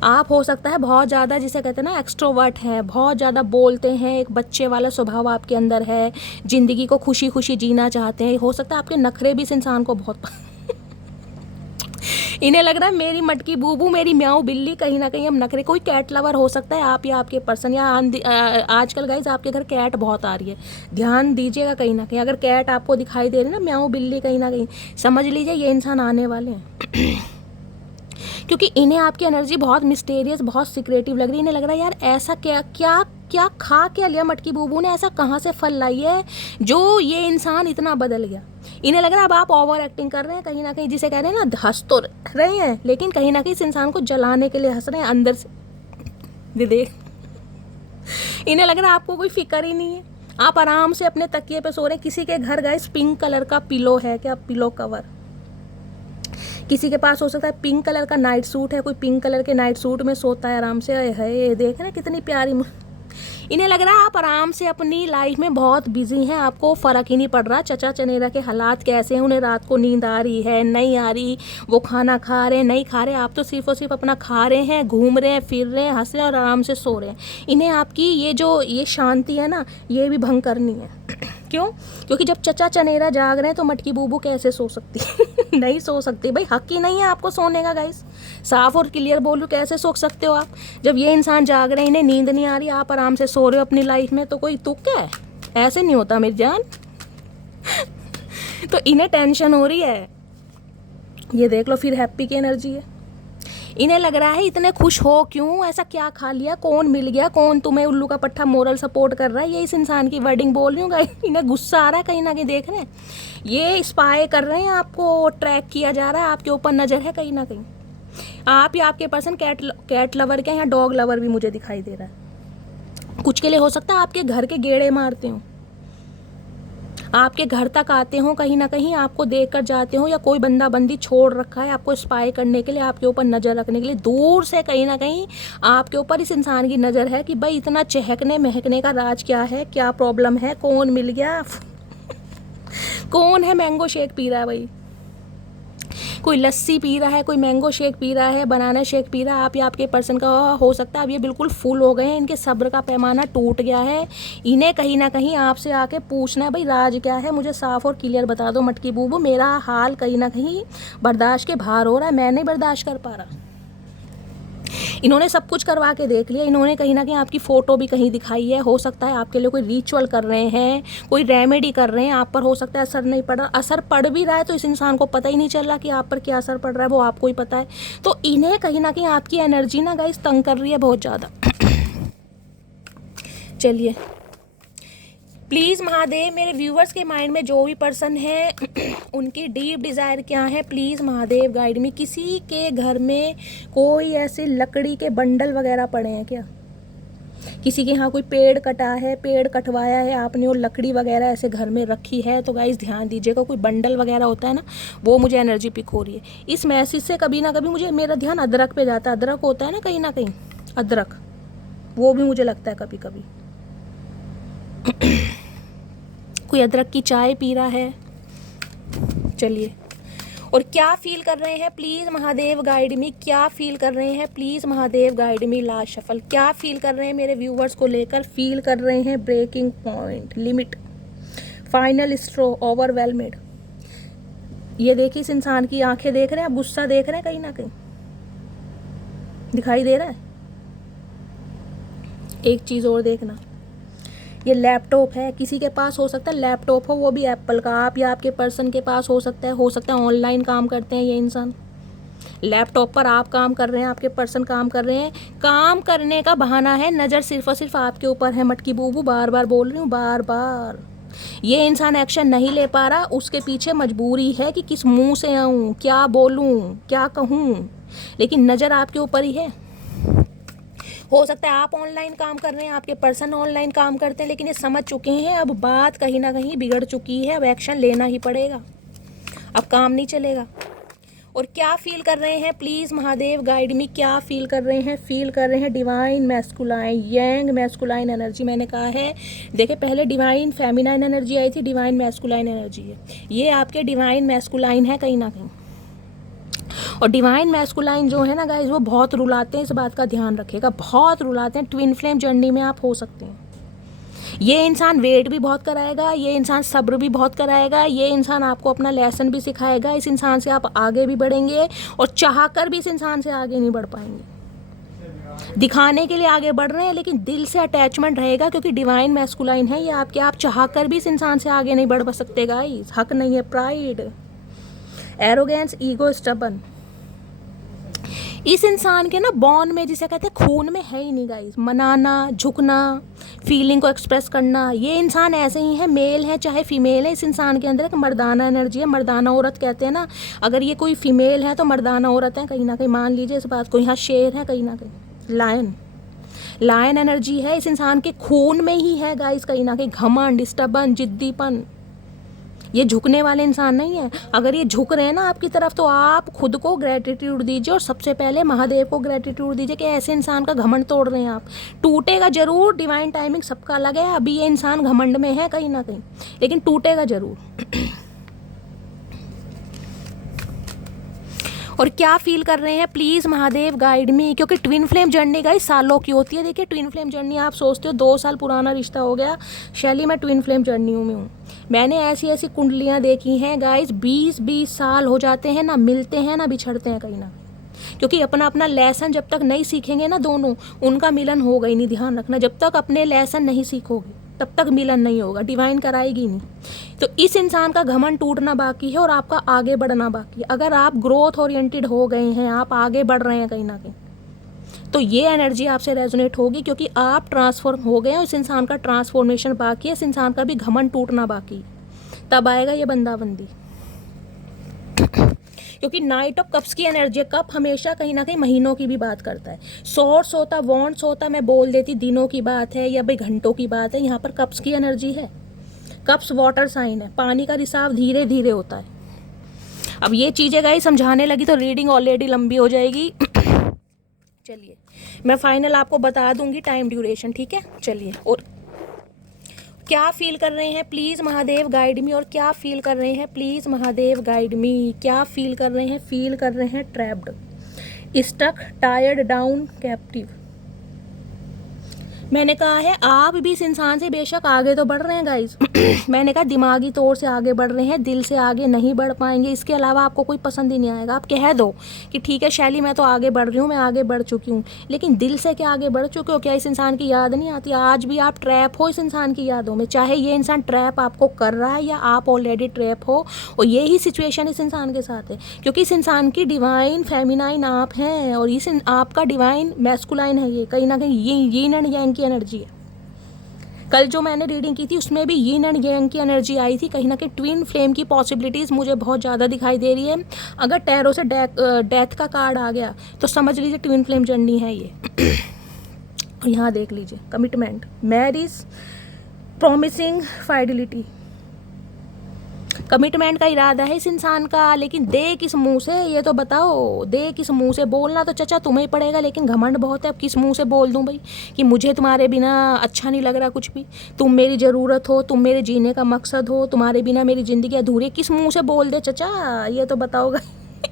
आप हो सकता है बहुत ज़्यादा, जिसे कहते हैं ना एक्सट्रोवर्ट है, बहुत ज़्यादा बोलते हैं, एक बच्चे वाला स्वभाव आपके अंदर है, ज़िंदगी को खुशी खुशी जीना चाहते हैं। हो सकता है आपके नखरे भी इस इंसान को बहुत इन्हें लग रहा है मेरी मटकी बूबू, मेरी म्याऊ बिल्ली, कहीं ना कहीं हम नखरे। कोई कैट लवर हो सकता है आप या आपके पर्सन, या आजकल गाइज आपके घर कैट बहुत आ रही है, ध्यान दीजिएगा। कहीं ना कहीं अगर कैट आपको दिखाई दे रही है ना, म्याऊ बिल्ली, कहीं ना कहीं समझ लीजिए ये इंसान आने वाले हैं। क्योंकि इन्हें आपकी एनर्जी बहुत मिस्टीरियस, बहुत सीक्रेटिव लग रही है। इन्हें लग रहा है यार ऐसा क्या क्या क्या खा क्या लिया मटकी बूबू ने, ऐसा कहाँ से फल लाई है जो ये इंसान इतना बदल गया। इन्हें लग रहा है अब आप ओवर एक्टिंग कर रहे हैं, कहीं ना कहीं जिसे कह रहे हैं ना, हंस तो रहे हैं लेकिन कहीं ना कहीं इस इंसान को जलाने के लिए हंस रहे हैं अंदर से। देख, इन्हें लग रहा है आपको कोई फिक्र ही नहीं है, आप आराम से अपने तकिए पे सो रहे हैं। किसी के घर गाइस पिंक कलर का पिलो है क्या, पिलो कवर किसी के पास हो सकता है, पिंक कलर का नाइट सूट है, कोई पिंक कलर के नाइट सूट में सोता है आराम से। है देख ना कितनी प्यारी। इन्हें लग रहा है आप आराम से अपनी लाइफ में बहुत बिजी हैं, आपको फ़र्क ही नहीं पड़ रहा चचा चनेरा के हालात कैसे हैं। उन्हें रात को नींद आ रही है नहीं आ रही, वो खाना खा रहे हैं नहीं खा रहे, आप तो सिर्फ और सिर्फ अपना खा रहे हैं, घूम रहे हैं, फिर रहे हैं, हंस रहे हैं और आराम से सो रहे हैं। इन्हें आपकी ये शांति है ना, ये भी भंग करनी है। क्यों? क्योंकि जब चचा चनेरा जाग रहे हैं तो मटकी बूबू कैसे सो सकती नहीं सो सकती भाई, हक ही नहीं है आपको सोने का गाइस। साफ और क्लियर बोलूं, कैसे सो सकते हो आप जब ये इंसान जाग रहे हैं, इन्हें नींद नहीं आ रही, आप आराम से सो रहे हो अपनी लाइफ में। तो कोई तुक है? ऐसे नहीं होता मेरी जान। तो इन्हें टेंशन हो रही है, ये देख लो, फिर हैप्पी की एनर्जी है। इन्हें लग रहा है इतने खुश हो क्यों, ऐसा क्या खा लिया, कौन मिल गया, कौन तुम्हें उल्लू का पट्टा मोरल सपोर्ट कर रहा है। ये इस इंसान की वर्डिंग बोल रही हूँ गाइस। इन्हें गुस्सा आ रहा है कहीं ना कहीं, देख रहे हैं ये स्पाई कर रहे हैं, आपको ट्रैक किया जा रहा है, आपके ऊपर नज़र है कहीं ना कहीं। आप या आपके पर्सन कैट लवर के या डॉग लवर भी मुझे दिखाई दे रहा है। कुछ के लिए हो सकता है आपके घर के गेड़े मारते हो, आपके घर तक आते हो, कहीं ना कहीं आपको देख कर जाते हो, या कोई बंदा बंदी छोड़ रखा है आपको स्पाई करने के लिए, आपके ऊपर नज़र रखने के लिए। दूर से कहीं ना कहीं आपके ऊपर इस इंसान की नज़र है कि भाई इतना चहकने महकने का राज क्या है, क्या प्रॉब्लम है, कौन मिल गया। कौन है मैंगो शेक पी रहा है भाई, कोई लस्सी पी रहा है, कोई मैंगो शेक पी रहा है, बनाना शेक पी रहा है। आप या आपके पर्सन का हो सकता है अब ये बिल्कुल फुल हो गए हैं, इनके सब्र का पैमाना टूट गया है। इन्हें कहीं ना कहीं आपसे आके पूछना है भाई राज क्या है, मुझे साफ और क्लियर बता दो मटकी बूबू, मेरा हाल कहीं ना कहीं बर्दाश्त के बाहर हो रहा है, मैं नहीं बर्दाश्त कर पा रहा। इन्होंने सब कुछ करवा के देख लिया, इन्होंने कहीं ना कहीं आपकी फ़ोटो भी कहीं दिखाई है। हो सकता है आपके लिए कोई रिचुअल कर रहे हैं, कोई रेमेडी कर रहे हैं, आप पर हो सकता है असर नहीं पड़ रहा, असर पड़ भी रहा है तो इस इंसान को पता ही नहीं चल रहा कि आप पर क्या असर पड़ रहा है, वो आपको ही पता है। तो इन्हें कहीं ना कहीं आपकी एनर्जी ना गाइस तंग कर रही है बहुत ज़्यादा। चलिए प्लीज़ महादेव मेरे व्यूवर्स के माइंड में जो भी पर्सन है उनकी डीप डिज़ायर क्या है, प्लीज़ महादेव गाइड मी। किसी के घर में कोई ऐसे लकड़ी के बंडल वगैरह पड़े हैं क्या? किसी के यहाँ कोई पेड़ कटा है, पेड़ कटवाया है आपने और लकड़ी वगैरह ऐसे घर में रखी है, तो गाइस ध्यान दीजिएगा, कोई बंडल वगैरह होता है ना, वो मुझे एनर्जी पिक हो रही है। इस मैसेज से कभी ना कभी मुझे मेरा ध्यान अदरक पे जाता है। अदरक होता है ना कहीं अदरक, वो भी मुझे लगता है कभी कभी कोई अदरक की चाय पी रहा है। चलिए, और क्या फील कर रहे हैं प्लीज़ महादेव गाइड मी, क्या फील कर रहे हैं please Mahadev guide me. Last shuffle, क्या फील कर रहे हैं मेरे व्यूवर्स को लेकर, फील कर रहे हैं ब्रेकिंग पॉइंट, लिमिट, फाइनल स्ट्रो, ओवरवेलमेड। ये देखिए इस इंसान की आंखें देख रहे हैं आप, गुस्सा देख रहे हैं कहीं ना कहीं, दिखाई दे रहा है। एक चीज़ और देखना, ये लैपटॉप है, किसी के पास हो सकता है लैपटॉप हो, वो भी एप्पल का, आप या आपके पर्सन के पास हो सकता है ऑनलाइन काम करते हैं ये इंसान। लैपटॉप पर आप काम कर रहे हैं, आपके पर्सन काम कर रहे हैं, काम करने का बहाना है, नज़र सिर्फ और सिर्फ आपके ऊपर है। मटकी बूबू बार बार बोल रही हूँ, बार बार। ये इंसान एक्शन नहीं ले पा रहा, उसके पीछे मजबूरी है कि किस मुंह से आऊँ, क्या बोलूँ, क्या कहूँ, लेकिन नज़र आपके ऊपर ही है। हो सकता है आप ऑनलाइन काम कर रहे हैं, आपके पर्सन ऑनलाइन काम करते हैं, लेकिन ये समझ चुके हैं अब बात कहीं ना कहीं बिगड़ चुकी है, अब एक्शन लेना ही पड़ेगा, अब काम नहीं चलेगा। और क्या फील कर रहे हैं प्लीज़ महादेव गाइड मी, क्या फील कर रहे हैं? फील कर रहे हैं divine masculine, young masculine energy. मैंने कहा है, देखिए पहले डिवाइन फेमिनाइन एनर्जी आई थी, डिवाइन मैस्कुलाइन एनर्जी है, ये आपके डिवाइन मैस्कुलाइन है कहीं ना कहीं। और डिवाइन मैस्कुलाइन जो है ना गाइज, वो बहुत रुलाते हैं, इस बात का ध्यान रखिएगा, बहुत रुलाते हैं। ट्विन फ्लेम जर्नी में आप हो सकते हैं। ये इंसान वेट भी बहुत कराएगा, ये इंसान सब्र भी बहुत कराएगा, ये इंसान आपको अपना लेसन भी सिखाएगा। इस इंसान से आप आगे भी बढ़ेंगे और चाह कर भी इस इंसान से आगे नहीं बढ़ पाएंगे। दिखाने के लिए आगे बढ़ रहे हैं, लेकिन दिल से अटैचमेंट रहेगा, क्योंकि डिवाइन मैस्कुलाइन है ये आपके। आप चाह कर भी इस इंसान से आगे नहीं बढ़ सकते गाइज, हक नहीं है। प्राइड, एरोगेंस, ईगो, स्टबन, इस इंसान के ना बॉन में, जिसे कहते हैं खून में है ही नहीं गाइस। मनाना, झुकना, फीलिंग को एक्सप्रेस करना, ये इंसान ऐसे ही है, मेल है चाहे फीमेल है, इस इंसान के अंदर एक मर्दाना एनर्जी है। मर्दाना औरत कहते हैं ना, अगर ये कोई फीमेल है तो मर्दाना औरत है कहीं ना कहीं, मान लीजिए इस बात को। यहाँ शेर है कहीं ना कहीं, लायन, लायन एनर्जी है इस इंसान के खून में ही है गाइस कहीं ना कहीं। घमंड, स्टबन, जिद्दीपन, ये झुकने वाले इंसान नहीं है। अगर ये झुक रहे हैं ना आपकी तरफ, तो आप खुद को ग्रेटिट्यूड दीजिए, और सबसे पहले महादेव को ग्रेटिट्यूड दीजिए कि ऐसे इंसान का घमंड तोड़ रहे हैं आप। टूटेगा जरूर, डिवाइन टाइमिंग सबका अलग है। अभी ये इंसान घमंड में है कहीं ना कहीं, लेकिन टूटेगा जरूर। और क्या फील कर रहे हैं प्लीज़ महादेव गाइड मी, क्योंकि ट्विन फ्लेम जर्नी गाइस सालों की होती है। देखिए ट्विन फ्लेम जर्नी, आप सोचते हो 2 साल पुराना रिश्ता हो गया, शैली मैं ट्विन फ्लेम जर्नी में हूँ। मैंने ऐसी ऐसी कुंडलियाँ देखी हैं गाइस, 20-20 साल हो जाते हैं, ना मिलते हैं ना बिछड़ते हैं कहीं ना, क्योंकि अपना अपना लेसन जब तक नहीं सीखेंगे ना दोनों, उनका मिलन होगा ही नहीं। ध्यान रखना, जब तक अपने लेसन नहीं सीखोगे तब तक मिलन नहीं होगा, डिवाइन कराएगी नहीं। तो इस इंसान का घमंड टूटना बाकी है और आपका आगे बढ़ना बाकी है। अगर आप ग्रोथ ओरिएंटेड हो गए हैं, आप आगे बढ़ रहे हैं कहीं ना कहीं, तो ये एनर्जी आपसे रेजोनेट होगी, क्योंकि आप ट्रांसफॉर्म हो गए हैं। इस इंसान का ट्रांसफॉर्मेशन बाकी है, इस इंसान का भी घमंड टूटना बाकी है, तब आएगा ये बंदाबंदी। क्योंकि नाइट ऑफ कप्स की एनर्जी है, कप हमेशा कहीं ना कहीं महीनों की भी बात करता है। सोर्स होता, वॉन्ट्स होता, मैं बोल देती दिनों की बात है या भाई घंटों की बात है, यहाँ पर कप्स की एनर्जी है। कप्स वाटर साइन है, पानी का रिसाव धीरे धीरे होता है। अब ये चीज़ें गाइस समझाने लगी तो रीडिंग ऑलरेडी लंबी हो जाएगी। चलिए मैं फाइनल आपको बता दूंगी टाइम ड्यूरेशन, ठीक है। चलिए, और क्या फील कर रहे हैं प्लीज़ महादेव गाइड मी, और क्या फील कर रहे हैं प्लीज़ महादेव गाइड मी, क्या फील कर रहे हैं? फील कर रहे हैं trapped, stuck, tired, down, captive. मैंने कहा है आप भी इस इंसान से बेशक आगे तो बढ़ रहे हैं गाइस। मैंने कहा दिमागी तौर से आगे बढ़ रहे हैं, दिल से आगे नहीं बढ़ पाएंगे। इसके अलावा आपको कोई पसंद ही नहीं आएगा। आप कह दो कि ठीक है शैली मैं तो आगे बढ़ रही हूँ, मैं आगे बढ़ चुकी हूँ, लेकिन दिल से क्या आगे बढ़ चुके हो? क्या इस इंसान की याद नहीं आती? आज भी आप ट्रैप हो इस इंसान की यादों में, चाहे ये इंसान ट्रैप आपको कर रहा है या आप ऑलरेडी ट्रैप हो। और यही सिचुएशन इस इंसान के साथ है, क्योंकि इस इंसान की डिवाइन फेमिनाइन आप हैं और आपका डिवाइन मैस्कुलाइन है। ये कहीं ना कहीं ये यीन एंड यांग की एनर्जी है। कल जो मैंने रीडिंग की थी उसमें भी यिन एंड यांग की एनर्जी आई थी, कहीं ना कहीं ट्विन फ्लेम की पॉसिबिलिटीज़ मुझे बहुत ज़्यादा दिखाई दे रही है। अगर टैरो से डेथ का कार्ड आ गया तो समझ लीजिए ट्विन फ्लेम जर्नी है ये। यहाँ देख लीजिए, commitment, marriage, promising, fidelity, commitment का इरादा है इस इंसान का, लेकिन दे किस मुंह से, ये तो बताओ, दे किस मुंह से? बोलना तो चचा तुम्हें ही पड़ेगा, लेकिन घमंड बहुत है। अब किस मुंह से बोल दूं भाई कि मुझे तुम्हारे बिना अच्छा नहीं लग रहा कुछ भी, तुम मेरी ज़रूरत हो, तुम मेरे जीने का मकसद हो, तुम्हारे बिना मेरी ज़िंदगी अधूरी है। किस मुंह से बोल दे चचा, ये तो बताओगा।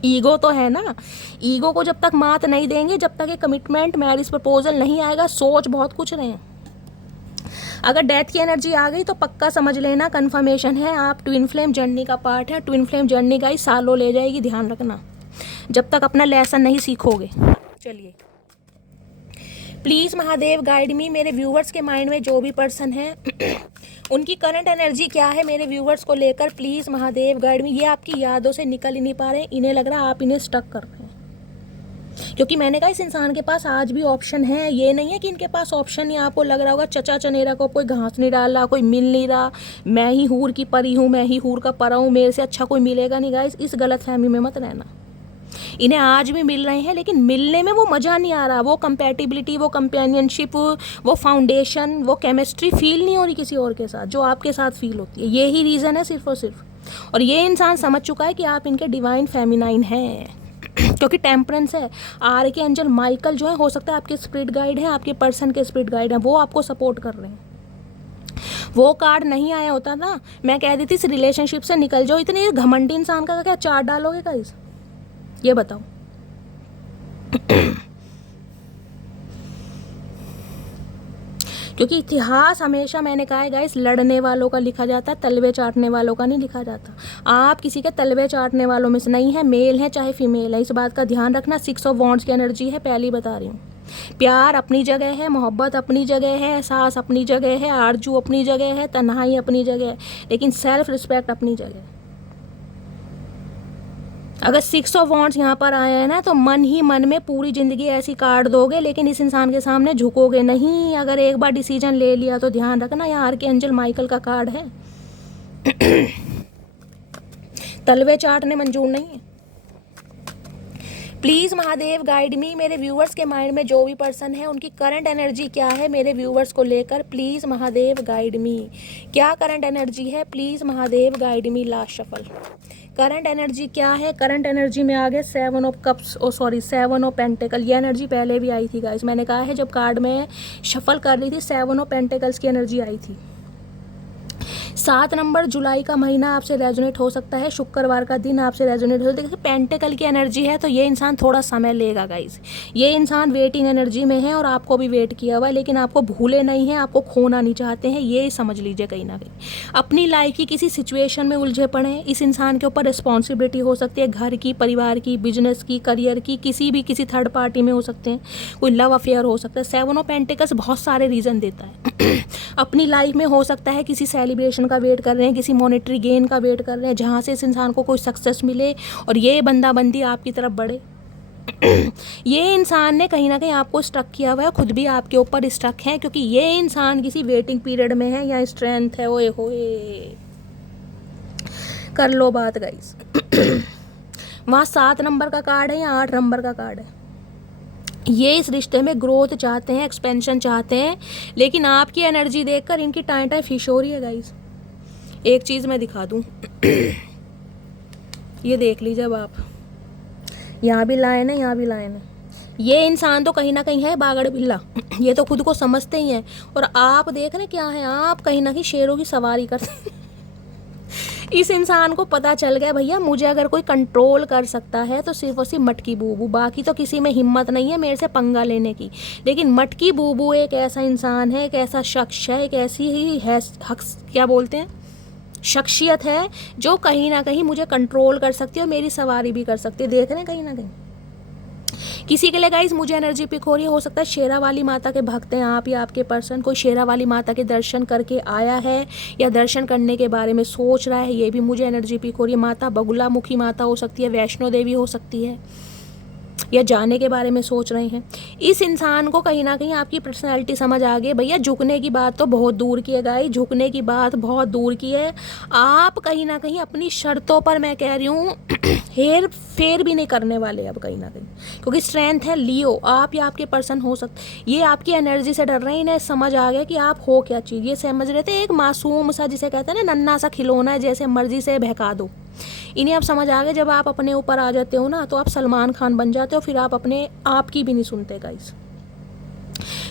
ईगो तो है ना, ईगो को जब तक मात नहीं देंगे, जब तक ये कमिटमेंट मैरिज प्रपोजल नहीं आएगा, सोच बहुत कुछ रहे हैं। अगर डेथ की एनर्जी आ गई तो पक्का समझ लेना कंफर्मेशन है, आप ट्विन फ्लेम जर्नी का पार्ट है। ट्विन फ्लेम जर्नी का ही सालों ले जाएगी, ध्यान रखना, जब तक अपना लेसन नहीं सीखोगे। चलिए, प्लीज़ महादेव गाइड मी, मेरे व्यूवर्स के माइंड में जो भी पर्सन है उनकी करंट एनर्जी क्या है मेरे व्यूवर्स को लेकर, प्लीज़ महादेव गाइड मी। ये आपकी यादों से निकल ही नहीं पा रहे, इन्हें लग रहा है आप इन्हें स्टक कर रहे हैं, क्योंकि मैंने कहा इस इंसान के पास आज भी ऑप्शन है। ये नहीं है कि इनके पास ऑप्शन नहीं, आपको लग रहा होगा चचा चनेरा को कोई घास नहीं डाल रहा, कोई मिल नहीं रहा, मैं ही हूर की परी हूँ, मैं ही हूर का परा हूँ, मेरे से अच्छा कोई मिलेगा नहीं। गाइस, इस गलत फहमी में मत रहना। इन्हें आज भी मिल रहे हैं, लेकिन मिलने में वो मज़ा नहीं आ रहा, वो कंपैटिबिलिटी, वो कंपेनियनशिप, वो फाउंडेशन, वो केमिस्ट्री फील नहीं हो रही किसी और के साथ जो आपके साथ फील होती है। यही रीज़न है सिर्फ और सिर्फ। और ये इंसान समझ चुका है कि आप इनके डिवाइन फेमिनाइन हैं, क्योंकि टेम्परेंस है। आर के एंजल माइकल जो है, हो सकता है आपके स्पिरिट गाइड हैं, आपके पर्सन के स्पिरिट गाइड हैं, वो आपको सपोर्ट कर रहे हैं। वो कार्ड नहीं आया होता ना, मैं कह देती इस रिलेशनशिप से निकल जाओ। इतने घमंडी इंसान का क्या चार्ट डालोगे गाइस, ये बताओ। क्योंकि इतिहास हमेशा, मैंने कहा है गाइस, लड़ने वालों का लिखा जाता है, तलवे चाटने वालों का नहीं लिखा जाता। आप किसी के तलवे चाटने वालों में से नहीं है, मेल है चाहे फीमेल है, इस बात का ध्यान रखना। 6 ऑफ वॉन्ड्स की एनर्जी है, पहली बता रही हूँ। प्यार अपनी जगह है, मोहब्बत अपनी जगह है, एहसास अपनी जगह है, आरजू अपनी जगह है, तन्हाई अपनी जगह है, लेकिन सेल्फ रिस्पेक्ट अपनी जगह है। अगर 6 ऑफ वॉन्ड्स यहाँ पर आए हैं ना, तो मन ही मन में पूरी ज़िंदगी ऐसी काट दोगे, लेकिन इस इंसान के सामने झुकोगे नहीं। अगर एक बार डिसीजन ले लिया तो ध्यान रखना, यहाँ आर्कएंजल माइकल का कार्ड है। तलवे चाटने मंजूर नहीं है। प्लीज़ महादेव गाइड मी, मेरे व्यूवर्स के माइंड में जो भी पर्सन है उनकी करंट एनर्जी क्या है मेरे व्यूवर्स को लेकर, प्लीज़ महादेव गाइड मी। क्या करंट एनर्जी है, please Mahadev guide me. Last shuffle, current energy क्या है? करंट एनर्जी में आगे 7 ऑफ कप्स, 7 ऑफ पेंटिकल। ये एनर्जी पहले भी आई थी गाइस, मैंने कहा है जब कार्ड में शफल कर रही थी 7 ऑफ पेंटिकल्स की एनर्जी आई थी। 7 नंबर जुलाई का महीना आपसे रेजोनेट हो सकता है, शुक्रवार का दिन आपसे रेजोनेट हो सकता है। देखिए पेंटिकल की एनर्जी है, तो ये इंसान थोड़ा समय लेगा गाइस। ये इंसान वेटिंग एनर्जी में है और आपको भी वेट किया हुआ है, लेकिन आपको भूले नहीं है, आपको खोना नहीं चाहते हैं, ये समझ लीजिए। कहीं ना कहीं अपनी लाइफ की किसी सिचुएशन में उलझे पड़े हैं। इस इंसान के ऊपर रिस्पॉन्सिबिलिटी हो सकती है, घर की, परिवार की, बिजनेस की, करियर की, किसी थर्ड पार्टी में हो सकते हैं, कोई लव अफेयर हो सकता है। 7 ऑफ पेंटिकल्स बहुत सारे रीज़न देता है। अपनी लाइफ में हो सकता है किसी सेलिब्रेशन का वेट कर रहे हैं, किसी मॉनेटरी गेन का वेट कर रहे हैं, जहाँ से इस इंसान को कोई सक्सेस मिले और ये बंदी आपकी तरफ बढ़े। ये इंसान ने कहीं ना कहीं आपको स्टक किया हुआ है, खुद भी आपके ऊपर स्टक है, क्योंकि ये इंसान किसी वेटिंग पीरियड में है या स्ट्रेंथ है। ओए होए, कर लो बात गाइस। वहाँ 7 नंबर का कार्ड है या 8 नंबर का कार्ड है। ये इस रिश्ते में ग्रोथ चाहते हैं, एक्सपेंशन चाहते हैं, लेकिन आपकी एनर्जी देखकर इनकी टाइम फिश हो रही है गाइस। एक चीज़ मैं दिखा दूँ, ये देख लीजिए अब आप, यहाँ भी लाइन है, यहाँ भी लाइन है। ये इंसान तो कहीं ना कहीं है बागड़ बिल्ला, ये तो खुद को समझते ही हैं, और आप देख रहे क्या है, आप कहीं ना कहीं शेरों की सवारी करते। इस इंसान को पता चल गया भैया मुझे अगर कोई कंट्रोल कर सकता है तो सिर्फ और सिर्फ मटकी बूबू, बाकी तो किसी में हिम्मत नहीं है मेरे से पंगा लेने की। लेकिन मटकी बूबू एक ऐसा इंसान है, एक ऐसा शख्स है, एक ऐसी ही है, क्या बोलते हैं, शख्सियत है जो कहीं ना कहीं मुझे कंट्रोल कर सकती है और मेरी सवारी भी कर सकती है। देख रहे हैं कहीं ना कहीं किसी के लिए गाइस मुझे एनर्जी पिक हो रही है। हो सकता है शेरा वाली माता के भक्त हैं आप या आपके पर्सन, कोई शेरा वाली माता के दर्शन करके आया है या दर्शन करने के बारे में सोच रहा है, ये भी मुझे एनर्जी पिक हो रही है। माता बगुला मुखी माता हो सकती है, वैष्णो देवी हो सकती है, या जाने के बारे में सोच रहे हैं। इस इंसान को कहीं ना कहीं आपकी पर्सनैलिटी समझ आ गई। भैया झुकने की बात तो बहुत दूर की है गाइस, झुकने की बात बहुत दूर की है। आप कहीं ना कहीं अपनी शर्तों पर, मैं कह रही हूँ, हेर फेर भी नहीं करने वाले अब कहीं ना कहीं, क्योंकि स्ट्रेंथ है लियो। आप या आपके पर्सन हो सकते, ये आपकी एनर्जी से डर रहे हैं, इन्हें समझ आ गया कि आप हो क्या चीज़। ये समझ रहे थे एक मासूम सा, जिसे कहते हैं ना नन्ना सा खिलौना है, जैसे मर्जी से बहका दो। इन्हें अब समझ आ गया जब आप अपने ऊपर आ जाते हो ना, तो आप सलमान खान बन जाते हो, फिर आप अपने आप की भी नहीं सुनते गाइस।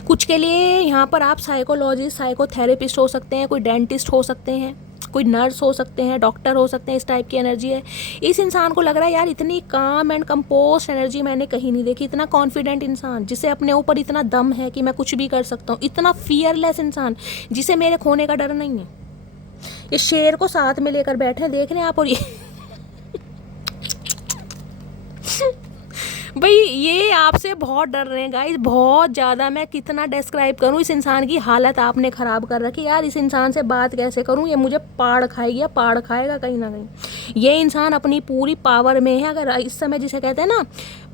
कुछ के लिए यहाँ पर आप साइकोलॉजिस्ट, साइकोथेरेपिस्ट हो सकते हैं, कोई डेंटिस्ट हो सकते हैं, कोई नर्स हो सकते हैं, डॉक्टर हो सकते हैं। इस टाइप की एनर्जी है। इस इंसान को लग रहा है यार इतनी काम एंड कंपोस्ट एनर्जी मैंने कहीं नहीं देखी। इतना कॉन्फिडेंट इंसान, जिसे अपने ऊपर इतना दम है कि मैं कुछ भी कर सकता हूँ। इतना फियरलेस इंसान, जिसे मेरे खोने का डर नहीं है। ये शेर को साथ में लेकर बैठे हैं, देख रहे हैं आप। और ये भाई ये आपसे बहुत डर रहे हैं गाइस, बहुत ज़्यादा। मैं कितना डिस्क्राइब करूँ, इस इंसान की हालत आपने ख़राब कर रखी यार। इस इंसान से बात कैसे करूँ, ये मुझे पाड़ खाएगी या पाड़ खाएगा कहीं ना कहीं। ये इंसान अपनी पूरी पावर में है। अगर इस समय, जिसे कहते हैं ना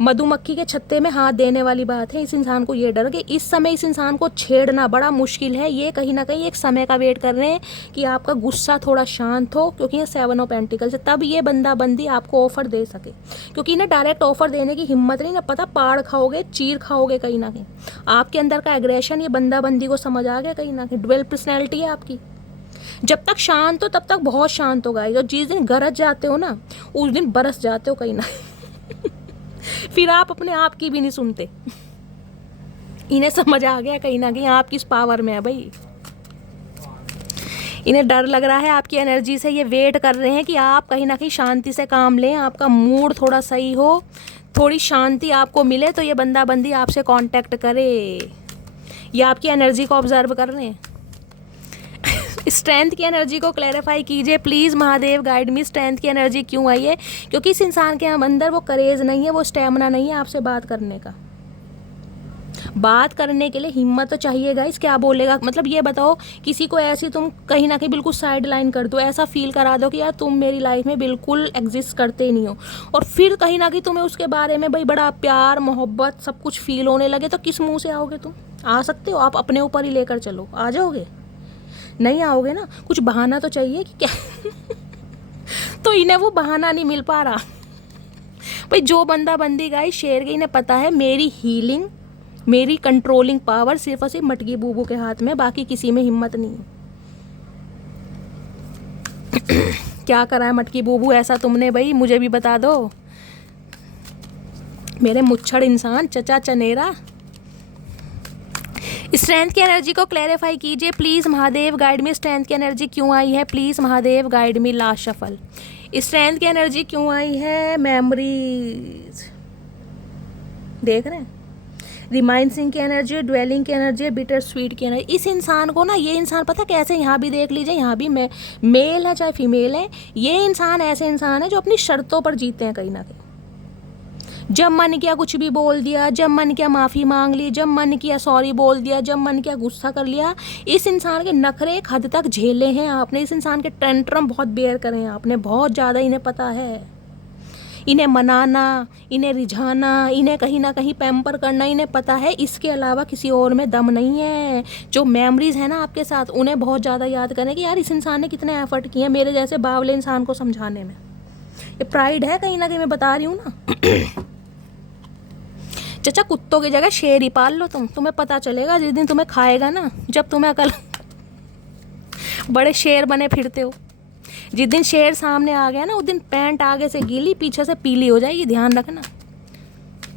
मधुमक्खी के छत्ते में हाथ देने वाली बात है, इस इंसान को ये डर कि इस समय इस इंसान को छेड़ना बड़ा मुश्किल है। ये कहीं ना कहीं एक समय का वेट कर रहे हैं कि आपका गुस्सा थोड़ा शांत हो, क्योंकि ये 7 ऑफ पेंटिकल्स है, तब ये बंदा बंदी आपको ऑफर दे सके। क्योंकि इन्हें डायरेक्ट ऑफर देने की हिम्मत नहीं ना, पता पाड़ खाओगे, चीर खाओगे कहीं ना कहीं। आपके अंदर का एग्रेशन ये बंदा बंदी को समझ आ गया कहीं ना कहीं। ड्वेल पर्सनैलिटी है आपकी। जब तक शांत हो तब तक बहुत शांत होगा, और जिस दिन गरज जाते हो ना, उस दिन बरस जाते हो कहीं ना फिर आप अपने आप की भी नहीं सुनते। इन्हें समझ आ गया कहीं ना कहीं आप किस पावर में है भाई। इन्हें डर लग रहा है आपकी एनर्जी से। ये वेट कर रहे हैं कि आप कहीं ना कहीं शांति से काम लें, आपका मूड थोड़ा सही हो, थोड़ी शांति आपको मिले, तो ये बंदा बंदी आपसे कांटेक्ट करे। ये आपकी एनर्जी को ऑब्जर्व कर रहे हैं। स्ट्रेंथ की एनर्जी को क्लैरिफाई कीजिए please. Mahadev guide me, strength की एनर्जी क्यों आई है? क्योंकि इस इंसान के अंदर वो करेज नहीं है, वो स्टेमिना नहीं है आपसे बात करने का। बात करने के लिए हिम्मत तो चाहिए गाइस। क्या बोलेगा, मतलब ये बताओ, किसी को ऐसी तुम कहीं ना कहीं बिल्कुल साइड लाइन कर दो, ऐसा फील करा दो कि यार तुम मेरी लाइफ में बिल्कुल एग्जिस्ट करते ही नहीं हो, और फिर कहीं ना कहीं तुम्हें उसके बारे में भाई बड़ा प्यार मोहब्बत सब कुछ फील होने लगे, तो किस मुंह से आओगे तुम? आ सकते हो आप अपने ऊपर ही लेकर चलो, आ जाओगे? नहीं आओगे ना, कुछ बहाना तो चाहिए कि क्या तो इन्हें वो बहाना नहीं मिल पा रहा भाई। जो बंदा बंदी गाइस शेर के, इन्हें पता है मेरी हीलिंग, मेरी कंट्रोलिंग पावर सिर्फ और सिर्फ मटकी बूबू के हाथ में, बाकी किसी में हिम्मत नहीं है। क्या करा है मटकी बूबू ऐसा तुमने भाई, मुझे भी बता दो मेरे मुच्छड़ इंसान, चचा चनेरा। स्ट्रेंथ की एनर्जी को क्लैरिफाई कीजिए प्लीज़। महादेव गाइड में स्ट्रेंथ की एनर्जी क्यों आई है प्लीज़? महादेव गाइड में लास्ट शफल। स्ट्रेंथ की एनर्जी क्यों आई है? मेमोरीज देख रहे हैं, रिमाइंसिंग की एनर्जी, ड्वेलिंग की एनर्जी, बिटर स्वीट की एनर्जी। इस इंसान को ना, ये इंसान पता कैसे, यहाँ भी देख लीजिए, यहाँ भी मेल है चाहे फीमेल है, ये इंसान ऐसे इंसान है जो अपनी शर्तों पर जीते हैं कहीं ना कहीं। जब मन किया कुछ भी बोल दिया, जब मन किया माफ़ी मांग ली, जब मन किया सॉरी बोल दिया, जब मन किया गुस्सा कर लिया। इस इंसान के नखरे एक हद तक झेले हैं आपने, इस इंसान के टेंट्रम बहुत बेयर करे हैं आपने, बहुत ज़्यादा। इन्हें पता है, इन्हें मनाना, इन्हें रिझाना, इन्हें कहीं ना कहीं पैम्पर करना, इन्हें पता है इसके अलावा किसी और में दम नहीं है। जो मेमोरीज है ना आपके साथ, उन्हें बहुत ज़्यादा याद करें कि यार इस इंसान ने कितने एफर्ट किए मेरे जैसे बावले इंसान को समझाने में। ये प्राइड है कहीं ना कहीं, मैं बता रही हूँ ना। चचा कुत्तों की जगह शेर ही पाल लो तुम, तुम्हें पता चलेगा जिस दिन तुम्हें खाएगा ना, जब तुम्हें अकल बड़े शेर बने फिरते हो। जिस दिन शेर सामने आ गया ना, उस दिन पैंट आगे से गीली पीछे से पीली हो जाएगी, ध्यान रखना।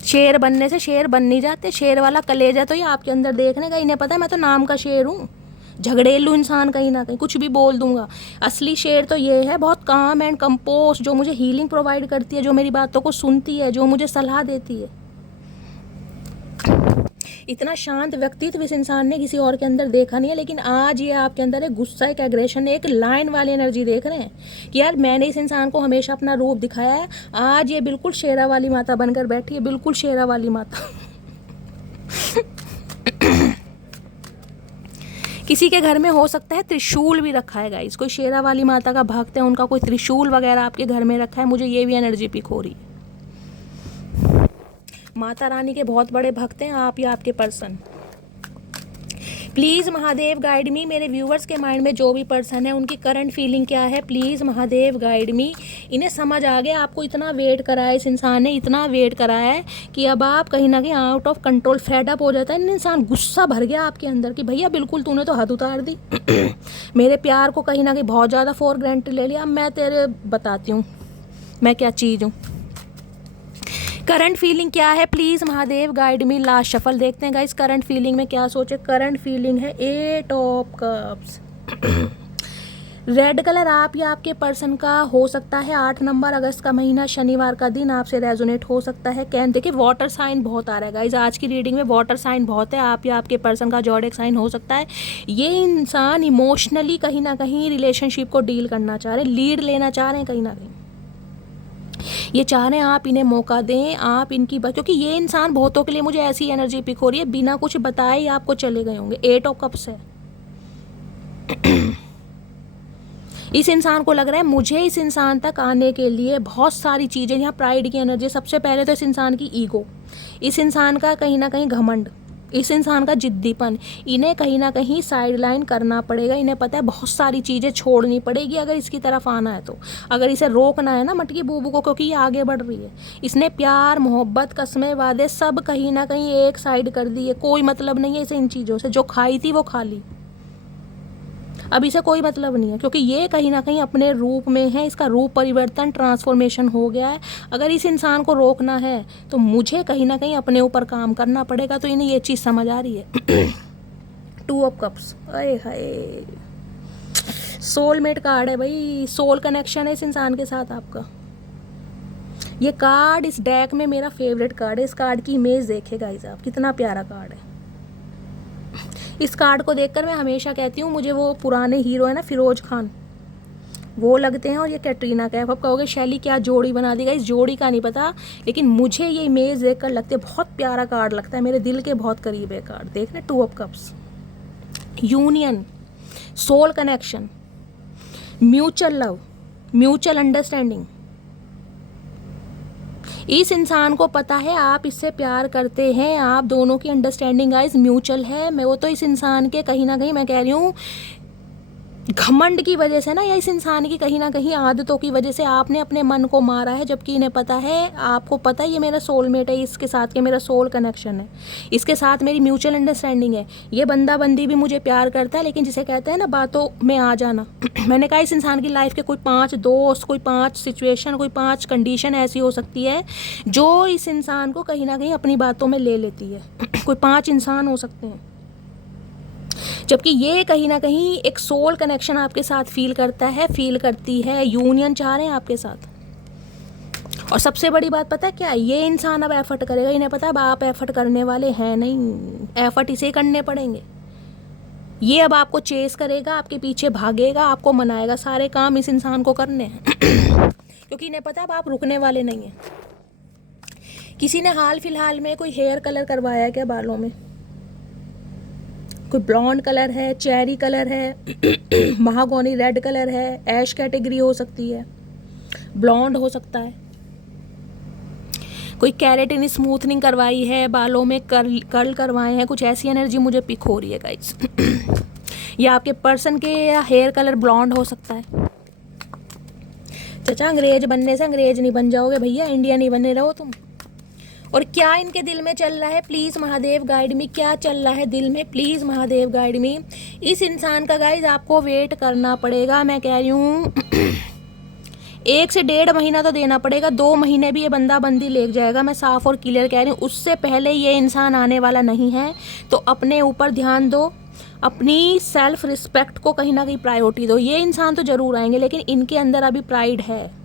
शेर बनने से शेर बन नहीं जाते, शेर वाला कलेजा तो ये आपके अंदर देखने का। इन्हें पता है मैं तो नाम का शेर हूँ, झगड़ेलू इंसान, कहीं ना कहीं कुछ भी बोल दूंगा। असली शेर तो ये है, बहुत काम एंड कंपोस्ट, जो मुझे हीलिंग प्रोवाइड करती है, जो मेरी बातों को सुनती है, जो मुझे सलाह देती है। इतना शांत व्यक्तित्व इस इंसान ने किसी और के अंदर देखा नहीं है। लेकिन आज ये आपके अंदर एक गुस्सा, एक एग्रेशन, एक लाइन वाली एनर्जी देख रहे हैं कि यार मैंने इस इंसान को हमेशा अपना रूप दिखाया है। आज ये बिल्कुल शेरा वाली माता बनकर बैठी है, बिल्कुल शेरा वाली माता। किसी के घर में हो सकता है त्रिशूल भी रखा है गाइस, कोई शेरा वाली माता का भक्त है, उनका कोई त्रिशूल वगैरह आपके घर में रखा है। मुझे ये भी एनर्जी पिक हो रही है। माता रानी के बहुत बड़े भक्त हैं आप या आपके पर्सन। प्लीज़ महादेव गाइड मी, मेरे व्यूवर्स के माइंड में जो भी पर्सन है उनकी करंट फीलिंग क्या है, प्लीज़ महादेव गाइड मी। इन्हें समझ आ गया आपको इतना वेट करा है, इस इंसान ने इतना वेट करा है कि अब आप कहीं ना कहीं out of control fed up हो जाता है। इंसान गुस्सा भर गया आपके अंदर कि भैया बिल्कुल तूने तो हद उतार दी मेरे प्यार को कहीं ना कहीं बहुत ज़्यादा फॉर ग्रांटेड ले लिया। अब मैं तेरे बताती हूँ मैं क्या चीज़ हूँ। करंट फीलिंग क्या है, please Mahadev guide me. Last shuffle देखते हैं गाइस करंट फीलिंग में क्या सोचे। करंट फीलिंग है 8 ऑफ कप्स। रेड कलर आप या आपके पर्सन का हो सकता है। 8 नंबर अगस्त का महीना, शनिवार का दिन आपसे रेजोनेट हो सकता है। कैन देखिए वाटर साइन बहुत आ रहा है गाइस आज की रीडिंग में, वाटर साइन बहुत है। आप या आपके पर्सन का ज़ोडिएक साइन हो सकता है। ये इंसान इमोशनली कहीं ना कहीं रिलेशनशिप को डील करना चाह रहे हैं, लीड लेना चाह रहे हैं कहीं ना कहीं। ये चाह रहे हैं आप इन्हें मौका दें, आप इनकी बात, क्योंकि ये इंसान बहुतों के लिए मुझे ऐसी एनर्जी पिक हो रही है बिना कुछ बताए ही आपको चले गए होंगे। 8 ऑफ कप्स है। इस इंसान को लग रहा है मुझे इस इंसान तक आने के लिए बहुत सारी चीज़ें, यहाँ प्राइड की एनर्जी। सबसे पहले तो इस इंसान की ईगो, इस इंसान का कहीं ना कहीं घमंड, इस इंसान का जिद्दीपन, इन्हें कहीं ना कहीं साइड लाइन करना पड़ेगा। इन्हें पता है बहुत सारी चीज़ें छोड़नी पड़ेगी अगर इसकी तरफ आना है तो, अगर इसे रोकना है ना मटकी बूबू को, क्योंकि ये आगे बढ़ रही है। इसने प्यार मोहब्बत कस्में वादे सब कहीं ना कहीं एक साइड कर दी है। कोई मतलब नहीं है इसे इन चीज़ों से, जो खाई थी वो खा ली, अब इसे कोई मतलब नहीं है, क्योंकि ये कहीं ना कहीं अपने रूप में है। इसका रूप परिवर्तन ट्रांसफॉर्मेशन हो गया है। अगर इस इंसान को रोकना है तो मुझे कहीं ना कहीं अपने ऊपर काम करना पड़ेगा। तो इन्हें ये चीज़ समझ आ रही है। 2 ऑफ कप्स, अरे हाय, सोलमेट कार्ड है भाई, सोल कनेक्शन है इस इंसान के साथ आपका। ये कार्ड इस डेक में मेरा फेवरेट कार्ड है। इस कार्ड की इमेज देखेगा इस आप, कितना प्यारा कार्ड है। इस कार्ड को देखकर मैं हमेशा कहती हूँ मुझे वो पुराने हीरो है ना फिरोज खान, वो लगते हैं, और ये कैटरीना कैफ। अब कहोगे शैली क्या जोड़ी बना दी। इस जोड़ी का नहीं पता, लेकिन मुझे ये इमेज देखकर लगते है बहुत प्यारा कार्ड लगता है, मेरे दिल के बहुत करीब है कार्ड। देख रहे 2 of cups, union, soul connection, mutual love, mutual understanding. इस इंसान को पता है आप इससे प्यार करते हैं, आप दोनों की अंडरस्टैंडिंग गाइस म्यूचुअल है। मैं वो तो इस इंसान के कहीं ना कहीं मैं कह रही हूँ घमंड की वजह से ना, या इस इंसान की कहीं ना कहीं आदतों की वजह से आपने अपने मन को मारा है। जबकि इन्हें पता है, आपको पता है ये मेरा सोलमेट है, इसके साथ के मेरा सोल कनेक्शन है, इसके साथ मेरी म्यूचुअल अंडरस्टैंडिंग है। ये बंदा बंदी भी मुझे प्यार करता है, लेकिन जिसे कहते हैं ना बातों में आ जाना। मैंने कहा इस इंसान की लाइफ के कोई 5 दोस्त, कोई 5 सिचुएशन, कोई 5 कंडीशन ऐसी हो सकती है जो इस इंसान को कहीं ना कहीं अपनी बातों में ले लेती है। कोई 5 इंसान हो सकते हैं, जबकि ये कहीं ना कहीं एक सोल कनेक्शन आपके साथ फील करता है, फील करती है, यूनियन चाह रहे हैं आपके साथ। और सबसे बड़ी बात पता है क्या, ये इंसान अब एफर्ट करेगा। इन्हें पता है अब आप एफर्ट करने वाले हैं नहीं, एफर्ट इसे करने पड़ेंगे। ये अब आपको चेस करेगा, आपके पीछे भागेगा, आपको मनाएगा, सारे काम इस इंसान को करने हैं। क्योंकि इन्हें पता है अब आप रुकने वाले नहीं हैं। किसी ने हाल फिलहाल में कोई हेयर कलर करवाया है क्या बालों में? कोई ब्लॉन्ड कलर है, चेरी कलर है, महागोनी रेड कलर है, ऐश कैटेगरी हो सकती है, ब्लॉन्ड हो सकता है। कोई कैरेटिन स्मूथनिंग करवाई है, बालों में कर्ल करवाए हैं, कुछ ऐसी एनर्जी मुझे पिक हो रही है गाइस। या आपके पर्सन के हेयर कलर ब्लॉन्ड हो सकता है। चाचा अंग्रेज बनने से अंग्रेज नहीं बन जाओगे भैया, इंडिया नहीं बने रहो तुम। और क्या इनके दिल में चल रहा है, प्लीज़ महादेव गाइड मी, क्या चल रहा है दिल में, प्लीज़ महादेव गाइड मी। इस इंसान का गाइज आपको वेट करना पड़ेगा। मैं कह रही हूँ 1 से 1.5 महीना तो देना पड़ेगा। 2 महीने भी ये बंदा बंदी ले जाएगा, मैं साफ और क्लियर कह रही हूँ। उससे पहले ये इंसान आने वाला नहीं है। तो अपने ऊपर ध्यान दो, अपनी सेल्फ रिस्पेक्ट को कहीं ना कहीं प्रायोरिटी दो। ये इंसान तो ज़रूर आएंगे, लेकिन इनके अंदर अभी प्राइड है,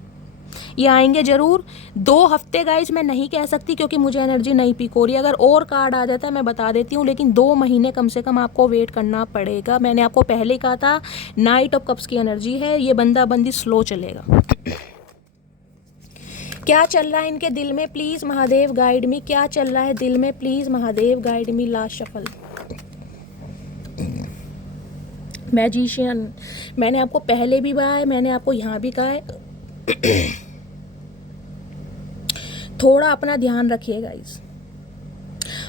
ये आएंगे ज़रूर। 2 हफ्ते गाइज मैं नहीं कह सकती, क्योंकि मुझे एनर्जी नहीं पिक हो रही। अगर और कार्ड आ जाता है मैं बता देती हूँ, लेकिन 2 महीने कम से कम आपको वेट करना पड़ेगा। मैंने आपको पहले कहा था नाइट ऑफ कप्स की एनर्जी है, ये बंदा बंदी स्लो चलेगा। क्या चल रहा है इनके दिल में, प्लीज़ महादेव गाइड मी, क्या चल रहा है दिल में, please Mahadev guide me. Last shuffle, magician. मैंने आपको पहले भी कहा है, मैंने आपको यहाँ भी कहा है, थोड़ा अपना ध्यान रखिए गाइस।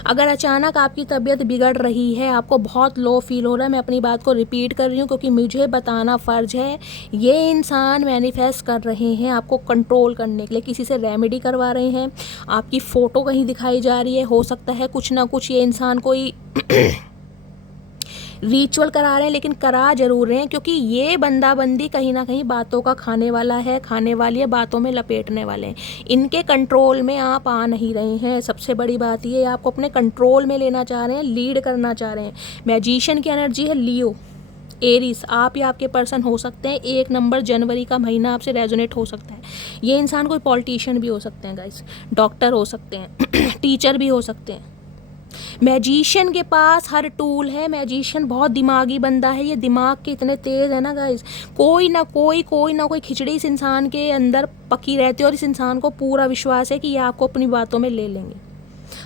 अगर अचानक आपकी तबीयत बिगड़ रही है, आपको बहुत लो फील हो रहा है, मैं अपनी बात को रिपीट कर रही हूँ क्योंकि मुझे बताना फ़र्ज है, ये इंसान मैनिफेस्ट कर रहे हैं आपको कंट्रोल करने के लिए, किसी से रेमेडी करवा रहे हैं, आपकी फ़ोटो कहीं दिखाई जा रही है, हो सकता है कुछ ना कुछ ये इंसान कोई रिचुअल करा रहे हैं, लेकिन करा जरूर रहे हैं क्योंकि ये बंदा बंदी कहीं ना कहीं बातों का खाने वाला है, खाने वाली है, बातों में लपेटने वाले हैं। इनके कंट्रोल में आप आ नहीं रहे हैं। सबसे बड़ी बात ये, आपको अपने कंट्रोल में लेना चाह रहे हैं, लीड करना चाह रहे हैं। मैजिशियन की एनर्जी है लियो, एरीज, आप या आपके पर्सन हो सकते हैं। 1 नंबर जनवरी का महीना आपसे रेजोनेट हो सकता है। ये इंसान कोई पॉलिटिशियन भी हो सकते हैं गाइस, डॉक्टर हो सकते हैं, टीचर भी हो सकते हैं। मैजिशियन के पास हर टूल है। मैजिशियन बहुत दिमागी बंदा है, ये दिमाग के इतने तेज़ है ना गाइस, कोई ना कोई खिचड़ी इस इंसान के अंदर पकी रहती है और इस इंसान को पूरा विश्वास है कि ये आपको अपनी बातों में ले लेंगे।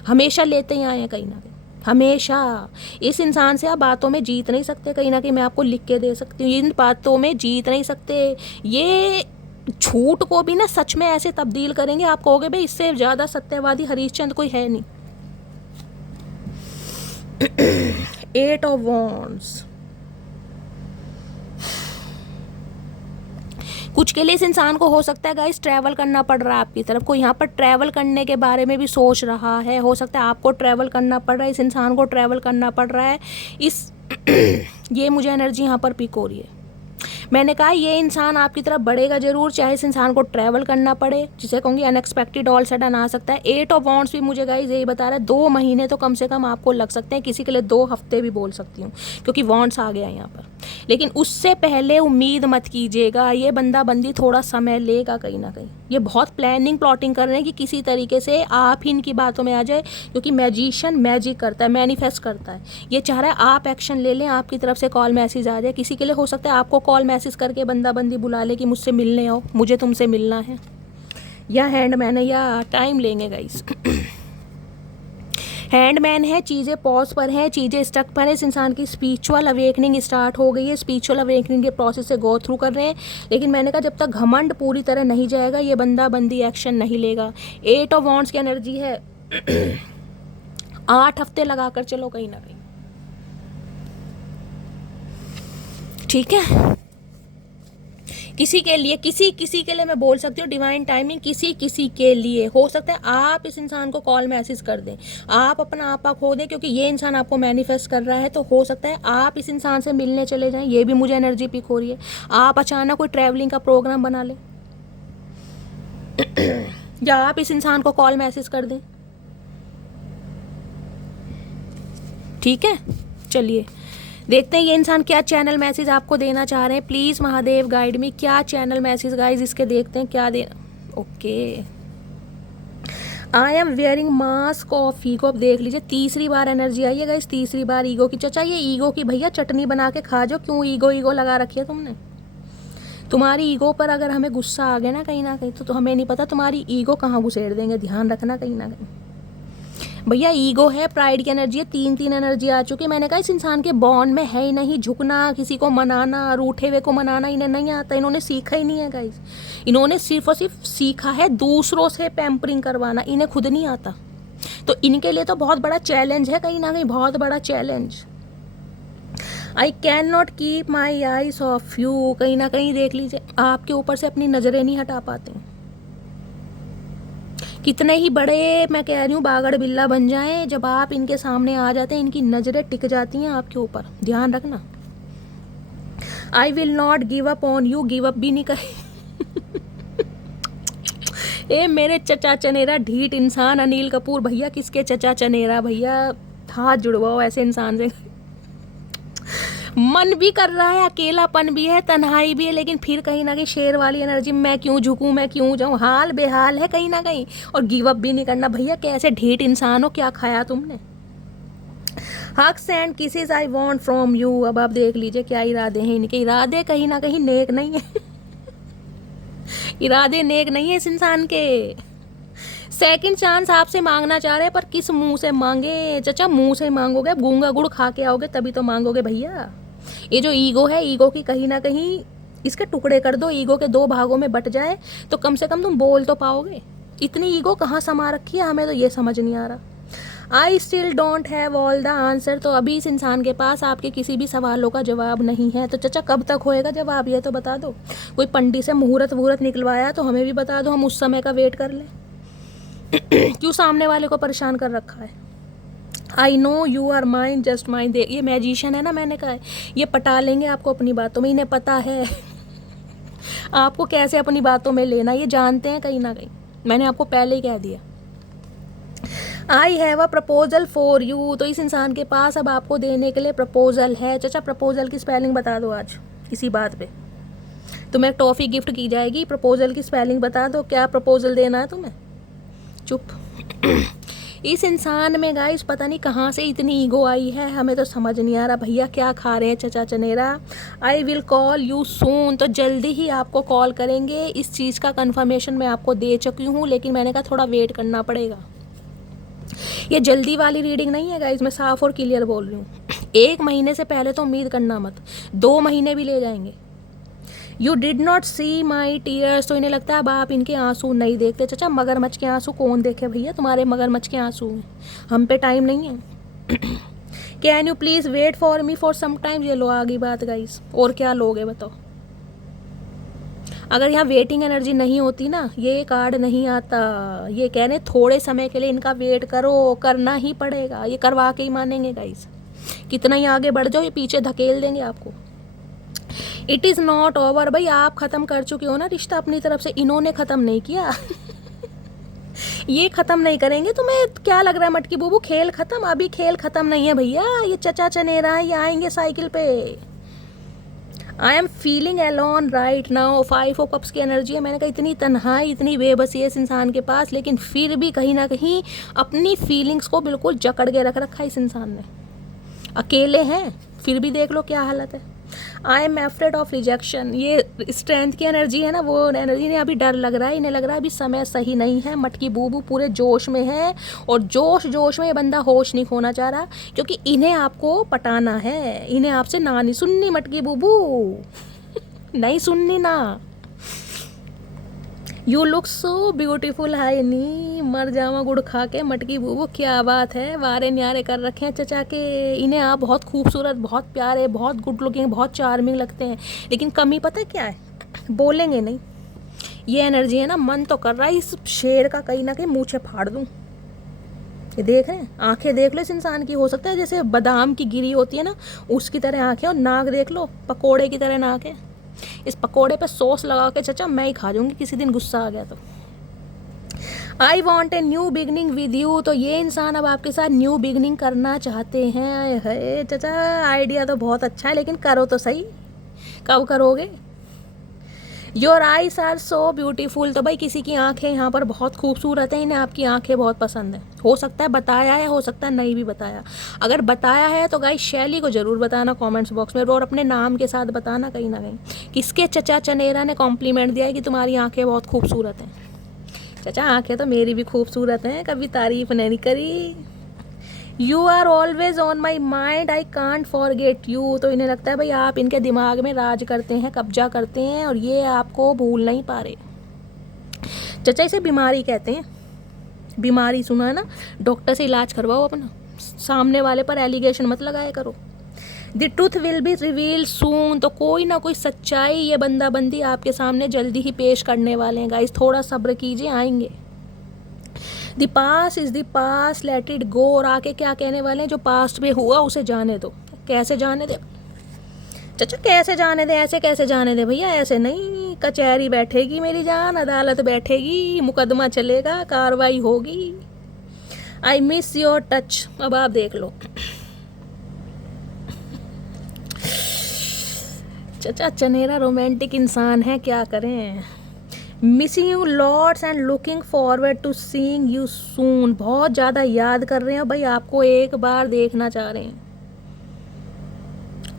हमेशा लेते ही आए हैं कहीं ना कहीं, हमेशा। इस इंसान से आप बातों में जीत नहीं सकते, कहीं ना कहीं मैं आपको लिख के दे सकती हूँ, इन बातों में जीत नहीं सकते। ये झूठ को भी ना सच में ऐसे तब्दील करेंगे, आप कहोगे भाई इससे ज़्यादा सत्यवादी हरीशचंद्र कोई है नहीं। 8 of Wands, कुछ के लिए इस इंसान को हो सकता है गाइस ट्रैवल करना पड़ रहा है आपकी तरफ, कोई यहाँ पर ट्रैवल करने के बारे में भी सोच रहा है। हो सकता है आपको ट्रैवल करना पड़ रहा है, इस इंसान को ट्रैवल करना पड़ रहा है। इस ये मुझे एनर्जी यहाँ पर पिक हो रही है। मैंने कहा ये इंसान आपकी तरफ बढ़ेगा जरूर, चाहे इस इंसान को ट्रैवल करना पड़े, जिसे कहूँगी अनएक्सपेक्टेड ऑल सडन आ सकता है। 8 ऑफ वॉन्ड्स भी मुझे गाइस यही बता रहा है, 2 महीने तो कम से कम आपको लग सकते हैं, किसी के लिए 2 हफ्ते भी बोल सकती हूँ क्योंकि वॉन्ड्स आ गया यहाँ पर। लेकिन उससे पहले उम्मीद मत कीजिएगा, ये बंदा बंदी थोड़ा समय लेगा कहीं ना कहीं। ये बहुत प्लानिंग प्लॉटिंग कर रहे हैं कि किसी तरीके से आप ही इनकी बातों में आ जाए, क्योंकि मैजिशियन मैजिक करता है, मैनिफेस्ट करता है। ये चाह रहा है आप एक्शन ले लें, आपकी तरफ से कॉल मैसेज आ जाए। किसी के लिए हो सकता है आपको कॉल मैसेज करके बंदा बंदी बुला ले कि मुझसे मिलने आओ, मुझे तुमसे मिलना है, या हैंडमैन है, या टाइम लेंगे गाइस। हैंडमैन है, चीज़ें पॉज पर हैं, चीज़ें स्टक पर हैं। इस इंसान की स्पिरिचुअल अवेकनिंग स्टार्ट हो गई है, स्पिरिचुअल अवेकनिंग के प्रोसेस से गो थ्रू कर रहे हैं। लेकिन मैंने कहा जब तक घमंड पूरी तरह नहीं जाएगा ये बंदा बंदी एक्शन नहीं लेगा। 8 ऑफ वॉन्ड्स की एनर्जी है 8 हफ्ते लगा कर चलो कहीं ना कहीं, ठीक है। किसी के लिए किसी के लिए मैं बोल सकती हूँ डिवाइन टाइमिंग, किसी के लिए हो सकता है आप इस इंसान को कॉल मैसेज कर दें, आप अपना आपा खो दें, क्योंकि ये इंसान आपको मैनिफेस्ट कर रहा है। तो हो सकता है आप इस इंसान से मिलने चले जाएं, ये भी मुझे एनर्जी पिक हो रही है। आप अचानक कोई ट्रैवलिंग का प्रोग्राम बना लें या आप इस इंसान को कॉल मैसेज कर दें, ठीक है। चलिए देखते हैं ये इंसान क्या चैनल मैसेज आपको देना चाह रहे हैं। प्लीज़ महादेव गाइड में, क्या चैनल मैसेज गाइज इसके, देखते हैं क्या देना। Okay, I am wearing mask of ego. अब देख लीजिए तीसरी बार एनर्जी आई है गाइज, तीसरी बार ईगो की। चाचा ये ईगो की भैया चटनी बना के खा जाओ, क्यों ईगो लगा रखी है तुमने। तुम्हारी ईगो पर अगर हमें गुस्सा आ गया ना कहीं तो हमें नहीं पता तुम्हारी ईगो कहाँ घुसेड़ देंगे, ध्यान रखना कहीं ना कहीं भैया। ईगो है, प्राइड की एनर्जी है, 3 एनर्जी आ चुकी है। मैंने कहा इस इंसान के बॉन्ड में है ही नहीं झुकना, किसी को मनाना, रूठे हुए को मनाना इन्हें नहीं आता, इन्होंने सीखा ही नहीं है गाइस। इन्होंने सिर्फ और सिर्फ सीखा है दूसरों से पैम्परिंग करवाना, इन्हें खुद नहीं आता। तो इनके लिए तो बहुत बड़ा चैलेंज है कहीं ना कहीं, बहुत बड़ा challenge. I can not keep my eyes of you, कहीं ना कहीं देख लीजिए आपके ऊपर से अपनी नज़रें नहीं हटा पाते। कितने ही बड़े मैं कह रही हूँ बागड़ बिल्ला बन जाएं, जब आप इनके सामने आ जाते हैं इनकी नज़रें टिक जाती हैं आपके ऊपर, ध्यान रखना। I will not give up on you, give up भी नहीं करे। ए मेरे चचा चनेरा ढीठ इंसान अनिल कपूर भैया, किसके चचा चनेरा भैया, हाथ जुड़वाओ ऐसे इंसान से। मन भी कर रहा है, अकेलापन भी है, तन्हाई भी है, लेकिन फिर कहीं ना कहीं शेर वाली एनर्जी, मैं क्यों झुकूं, मैं क्यों जाऊं, हाल बेहाल है कहीं ना कहीं। और गिव अप भी नहीं करना भैया, कैसे ढीठ इंसान हो, क्या खाया तुमने। Hugs and kisses I want from you. अब आप देख लीजिए क्या इरादे हैं इनके, इरादे कहीं ना कहीं नेक नहीं है। इरादे नेक नहीं है इस इंसान के। सेकंड चांस आपसे मांगना चाह रहे हैं, पर किस मुंह से मांगे चचा, मुंह से मांगोगे, गूंगा गुड़ खा के आओगे तभी तो मांगोगे भैया। ये जो ईगो है, ईगो की कहीं ना कहीं इसके टुकड़े कर दो, ईगो के 2 भागों में बट जाए तो कम से कम तुम बोल तो पाओगे। इतनी ईगो कहाँ समा रखी है, हमें तो ये समझ नहीं आ रहा। I still don't have all the answer, तो अभी इस इंसान के पास आपके किसी भी सवालों का जवाब नहीं है। तो चाचा कब तक होएगा जवाब, ये तो बता दो। कोई पंडित से मुहूर्त वहूर्त निकलवाया तो हमें भी बता दो, हम उस समय का वेट कर लें। क्यों सामने वाले को परेशान कर रखा है। I know you are mind just mind, ये मैजिशियन है ना, मैंने कहा है ये पटा लेंगे आपको अपनी बातों में, इन्हें पता है आपको कैसे अपनी बातों में लेना, ये जानते हैं कहीं ना कहीं, मैंने आपको पहले ही कह दिया। I have a proposal for you, तो इस इंसान के पास अब आपको देने के लिए प्रपोजल है। चाचा प्रपोजल की स्पेलिंग बता दो आज इसी बात पे, तुम्हें टॉफ़ी गिफ्ट की जाएगी। प्रपोजल की स्पेलिंग बता दो, क्या प्रपोजल देना है तुम्हें। चुप। इस इंसान में गाइस पता नहीं कहाँ से इतनी ईगो आई है, हमें तो समझ नहीं आ रहा भैया क्या खा रहे हैं चचा चनेरा। I will call you soon, तो जल्दी ही आपको कॉल करेंगे। इस चीज़ का कंफर्मेशन मैं आपको दे चुकी हूँ, लेकिन मैंने कहा थोड़ा वेट करना पड़ेगा। ये जल्दी वाली रीडिंग नहीं है गाइस, मैं साफ और क्लियर बोल रही हूँ। 1 महीने से पहले तो उम्मीद करना मत, 2 महीने भी ले जाएंगे। You did not see my tears, तो इन्हें लगता है अब आप इनके आंसू नहीं देखते। चाचा मगरमच्छ के आंसू कौन देखे भैया, तुम्हारे मगरमच्छ के आंसू हैं, हम पे टाइम नहीं है। Can you please wait for me for some time, ये लो आ गई बात गाइस। और क्या लोगे बताओ, अगर यहाँ वेटिंग एनर्जी नहीं होती ना ये कार्ड नहीं आता। ये कह रहे थोड़े समय के लिए इनका वेट करो, करना ही पड़ेगा, ये करवा के ही मानेंगे गाइस। कितना ही आगे बढ़ जाओ ये पीछे धकेल देंगे आपको। इट इज़ नॉट ओवर, भाई आप ख़त्म कर चुके हो ना रिश्ता अपनी तरफ से, इन्होंने ख़त्म नहीं किया। ये ख़त्म नहीं करेंगे। तुम्हें क्या लग रहा है मटकी बूबू खेल ख़त्म, अभी खेल ख़त्म नहीं है भैया। ये चचा चनेरा ये आएंगे साइकिल पे। I am feeling alone right now, 5 of cups की एनर्जी है। मैंने कहा इतनी तन्हाई इतनी बेबसी है इस इंसान के पास, लेकिन फिर भी कहीं ना कहीं अपनी फीलिंग्स को बिल्कुल जकड़ के रख रखा है इस इंसान ने। अकेले हैं फिर भी देख लो क्या हालत है। I am afraid of rejection, ये स्ट्रेंथ की एनर्जी है ना, वो एनर्जी ने अभी डर लग रहा है, इन्हें लग रहा है अभी समय सही नहीं है। मटकी बूबू पूरे जोश में है, और जोश में ये बंदा होश नहीं खोना चाह रहा, क्योंकि इन्हें आपको पटाना है, इन्हें आपसे ना नहीं सुननी मटकी बूबू। नहीं सुननी ना। यू लुक सो ब्यूटीफुल, हाय नी मर जावा गुड़ खा के मटकी बूबू, क्या बात है, वारे न्यारे कर रखे हैं चचा के। इन्हें आप बहुत खूबसूरत, बहुत प्यारे, बहुत गुड लुकिंग, बहुत चार्मिंग लगते हैं, लेकिन कमी पता क्या है, बोलेंगे नहीं। ये एनर्जी है ना, मन तो कर रहा है इस शेर का कहीं ना कहीं मूछे फाड़ दूँ। ये देख रहे हैं, आंखें देख लो इस इंसान की, हो सकता है जैसे बादाम की गिरी होती है ना उसकी तरह आंखें, और नाक देख लो पकोड़े की तरह नाक है। इस पकोड़े पे सॉस लगा के चचा मैं ही खा जाऊंगी किसी दिन गुस्सा आ गया तो। I want a new beginning with you, तो ये इंसान अब आपके साथ न्यू बिगनिंग करना चाहते हैं। है चचा आइडिया तो बहुत अच्छा है, लेकिन करो तो सही, कब करोगे। Your eyes are so beautiful, तो भाई किसी की आंखें यहाँ पर बहुत खूबसूरत हैं, इन्हें आपकी आंखें बहुत पसंद है। हो सकता है बताया है, हो सकता है नहीं भी बताया। अगर बताया है तो गाइस शैली को ज़रूर बताना कमेंट्स बॉक्स में, और अपने नाम के साथ बताना कहीं ना कहीं किसके चचा चनेरा ने कॉम्प्लीमेंट दिया है कि तुम्हारी आंखें बहुत खूबसूरत हैं। चचा आंखें तो मेरी भी खूबसूरत हैं, कभी तारीफ नहीं करी। You are always on my mind, I can't forget you, तो इन्हें लगता है भाई आप इनके दिमाग में राज करते हैं, कब्जा करते हैं, और ये आपको भूल नहीं पा रहे। चचा इसे बीमारी कहते हैं, बीमारी सुना है ना, डॉक्टर से इलाज करवाओ अपना, सामने वाले पर एलिगेशन मत लगाया करो। The truth will be reveal soon, तो कोई ना कोई सच्चाई ये बंदा बंदी आपके सामने जल्दी ही पेश करने वाले हैं गाइस, थोड़ा सब्र कीजिए, आएंगे। The past is the past, let it go, और आके क्या कहने वाले हैं, जो पास्ट में हुआ उसे जाने दो। कैसे जाने दे चचा, कैसे जाने दे, ऐसे कैसे जाने दे भैया, ऐसे नहीं। कचहरी बैठेगी मेरी जान, अदालत बैठेगी, मुकदमा चलेगा, कार्रवाई होगी। आई मिस योर टच, अब आप देख लो। चचा चनेरा रोमांटिक इंसान है, क्या करें। Missing you lots and looking forward to seeing you soon, बहुत ज़्यादा याद कर रहे हैं भाई, आपको एक बार देखना चाह रहे हैं।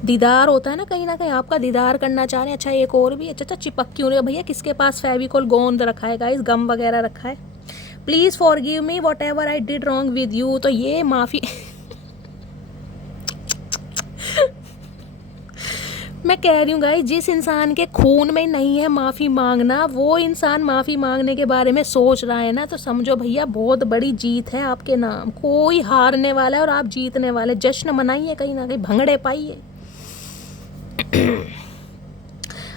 दीदार होता है ना कहीं आपका, दीदार करना चाह रहे हैं। अच्छा एक और भी है चचा, चिपक क्यों रहे हो भैया, किसके पास फेविकोल गोंद रखा है गाइस, गम वगैरह रखा है। Please forgive me what ever I did wrong with you, तो ये माफ़ी मैं कह रही हूँ गाइस, जिस इंसान के खून में नहीं है माफ़ी मांगना, वो इंसान माफ़ी मांगने के बारे में सोच रहा है ना, तो समझो भैया बहुत बड़ी जीत है आपके नाम। कोई हारने वाला है और आप जीतने वाले। जश्न मनाइए, कहीं ना कहीं भंगड़े पाइए।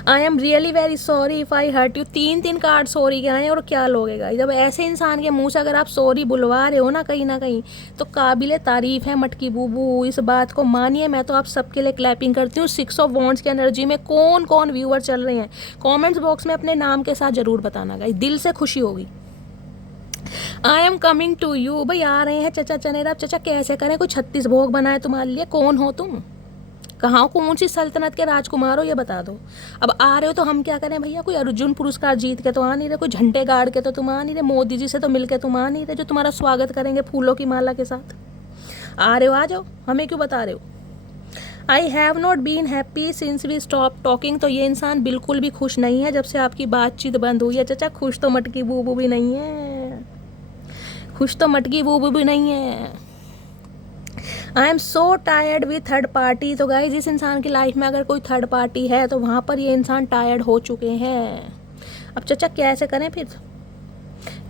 I am really very sorry if I hurt you. 3 card sorry के आए और क्या लोगे गाइस। जब ऐसे इंसान के मुंह से अगर आप सॉरी बुलवा रहे हो ना कहीं ना कहीं, तो काबिले तारीफ़ है मटकी बूबू, इस बात को मानिए। मैं तो आप सबके लिए क्लैपिंग करती हूँ। 6 ऑफ वॉन्ड्स की एनर्जी में कौन कौन व्यूअर चल रहे हैं, कॉमेंट्स बॉक्स में अपने नाम के साथ ज़रूर बताना गाइस, दिल से खुशी होगी। I am coming to you. भाई आ रहे हैं चचा चनेरा। चचा कैसे करें, कोई 36 भोग बनाए तुम्हारे लिए। कौन हो तुम, कहाँ कौन सी सल्तनत के राजकुमार हो, ये बता दो। अब आ रहे हो तो हम क्या करें भैया, कोई अर्जुन पुरस्कार जीत के तो आ नहीं रहे, कोई झंडे गाड़ के तो तुम आ नहीं रहे, मोदी जी से तो मिल के तुम आ नहीं रहे जो तुम्हारा स्वागत करेंगे फूलों की माला के साथ। आ रहे हो, आ जाओ, हमें क्यों बता रहे हो। I have not been happy since we stop talking. तो ये इंसान बिल्कुल भी खुश नहीं है जब से आपकी बातचीत बंद हुई है। चचा खुश तो मटकी बूबू भी नहीं है, खुश तो मटकी बूबू भी नहीं है। I am so tired with third party. तो गाइस, इस इंसान की लाइफ में अगर कोई थर्ड पार्टी है तो वहाँ पर ये इंसान टायर्ड हो चुके हैं। अब चचा कैसे करें फिर।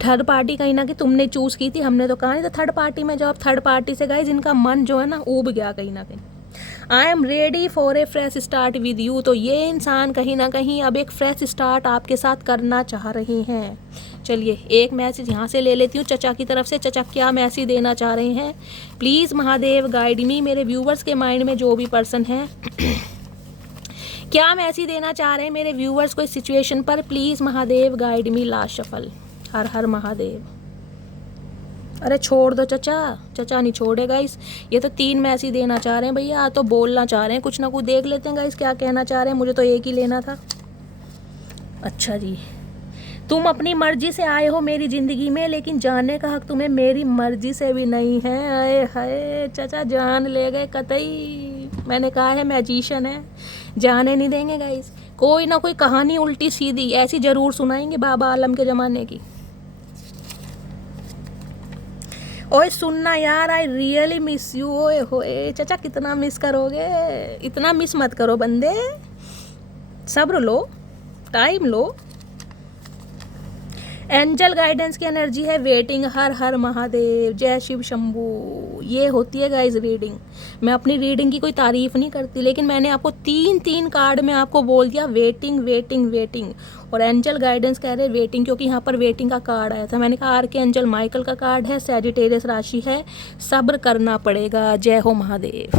थर्ड पार्टी कहीं ना कहीं तुमने चूज़ की थी, हमने तो कहा नहीं था थर्ड पार्टी में। जो अब थर्ड पार्टी से गाइस इनका मन जो है ना ऊब गया कहीं ना कहीं। I am ready for a fresh start with you. तो ये इंसान कहीं ना कहीं अब एक फ्रेश स्टार्ट आपके साथ करना चाह रहे हैं। चलिए एक मैसेज यहाँ से ले लेती हूँ चचा की तरफ से। चचा क्या मैसेज देना चाह रहे हैं, प्लीज़ महादेव गाइड मी। मेरे व्यूवर्स के माइंड में जो भी पर्सन है क्या मैसेज देना चाह रहे हैं मेरे व्यूवर्स को इस सिचुएशन पर, please Mahadev guide me. Last shuffle. हर हर महादेव। अरे छोड़ दो चचा, चचा नहीं छोड़ेगा इस। ये तो 3 मैसेज देना चाह रहे हैं भैया, तो बोलना चाह रहे हैं कुछ ना कुछ। देख लेते हैं गाइस क्या कहना चाह रहे हैं, मुझे तो एक ही लेना था। अच्छा जी, तुम अपनी मर्जी से आए हो मेरी ज़िंदगी में, लेकिन जाने का हक तुम्हें मेरी मर्जी से भी नहीं है। आए हाय चचा जान ले गए कतई। मैंने कहा है मैजिशियन है, जाने नहीं देंगे गाइस। कोई ना कोई कहानी उल्टी सीधी ऐसी ज़रूर सुनाएंगे बाबा आलम के ज़माने की। ओए सुनना यार, आई रियली मिस यू। ओए होए चचा कितना मिस करोगे, इतना मिस मत करो बंदे, सब्र लो, टाइम लो। एंजल गाइडेंस की एनर्जी है वेटिंग। हर हर महादेव, जय शिव शंभू। ये होती है गाइस रीडिंग। मैं अपनी रीडिंग की कोई तारीफ नहीं करती, लेकिन मैंने आपको 3 कार्ड में आपको बोल दिया वेटिंग वेटिंग वेटिंग। और एंजल गाइडेंस कह रहे वेटिंग, क्योंकि यहाँ पर वेटिंग का कार्ड आया था। मैंने कहा आर्के एंजल माइकल का कार्ड है, सैजिटेरियस राशि है, सब्र करना पड़ेगा। जय हो महादेव,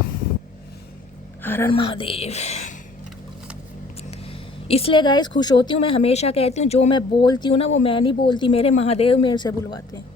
हर हर महादेव। इसलिए गाइस खुश होती हूँ। मैं हमेशा कहती हूँ जो मैं बोलती हूँ ना वो मैं नहीं बोलती, मेरे महादेव मेरे से बुलवाते हैं।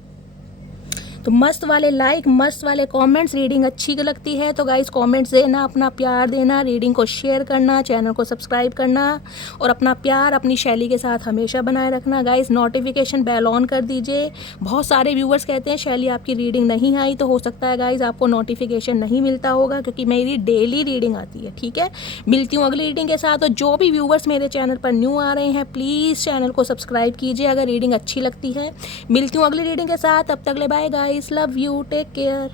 तो मस्त वाले लाइक, मस्त वाले कमेंट्स। रीडिंग अच्छी लगती है तो गाइस कमेंट्स देना, अपना प्यार देना, रीडिंग को शेयर करना, चैनल को सब्सक्राइब करना और अपना प्यार अपनी शैली के साथ हमेशा बनाए रखना। गाइस नोटिफिकेशन बेल ऑन कर दीजिए। बहुत सारे व्यूवर्स कहते हैं शैली आपकी रीडिंग नहीं आई, तो हो सकता है गाइस आपको नोटिफिकेशन नहीं मिलता होगा, क्योंकि मेरी डेली रीडिंग आती है। ठीक है, मिलती हूँ अगली रीडिंग के साथ। और जो भी व्यूवर्स मेरे चैनल पर न्यू आ रहे हैं प्लीज़ चैनल को सब्सक्राइब कीजिए अगर रीडिंग अच्छी लगती है। मिलती हूँ अगली रीडिंग के साथ, तब तक ले bye guys, love you, take care.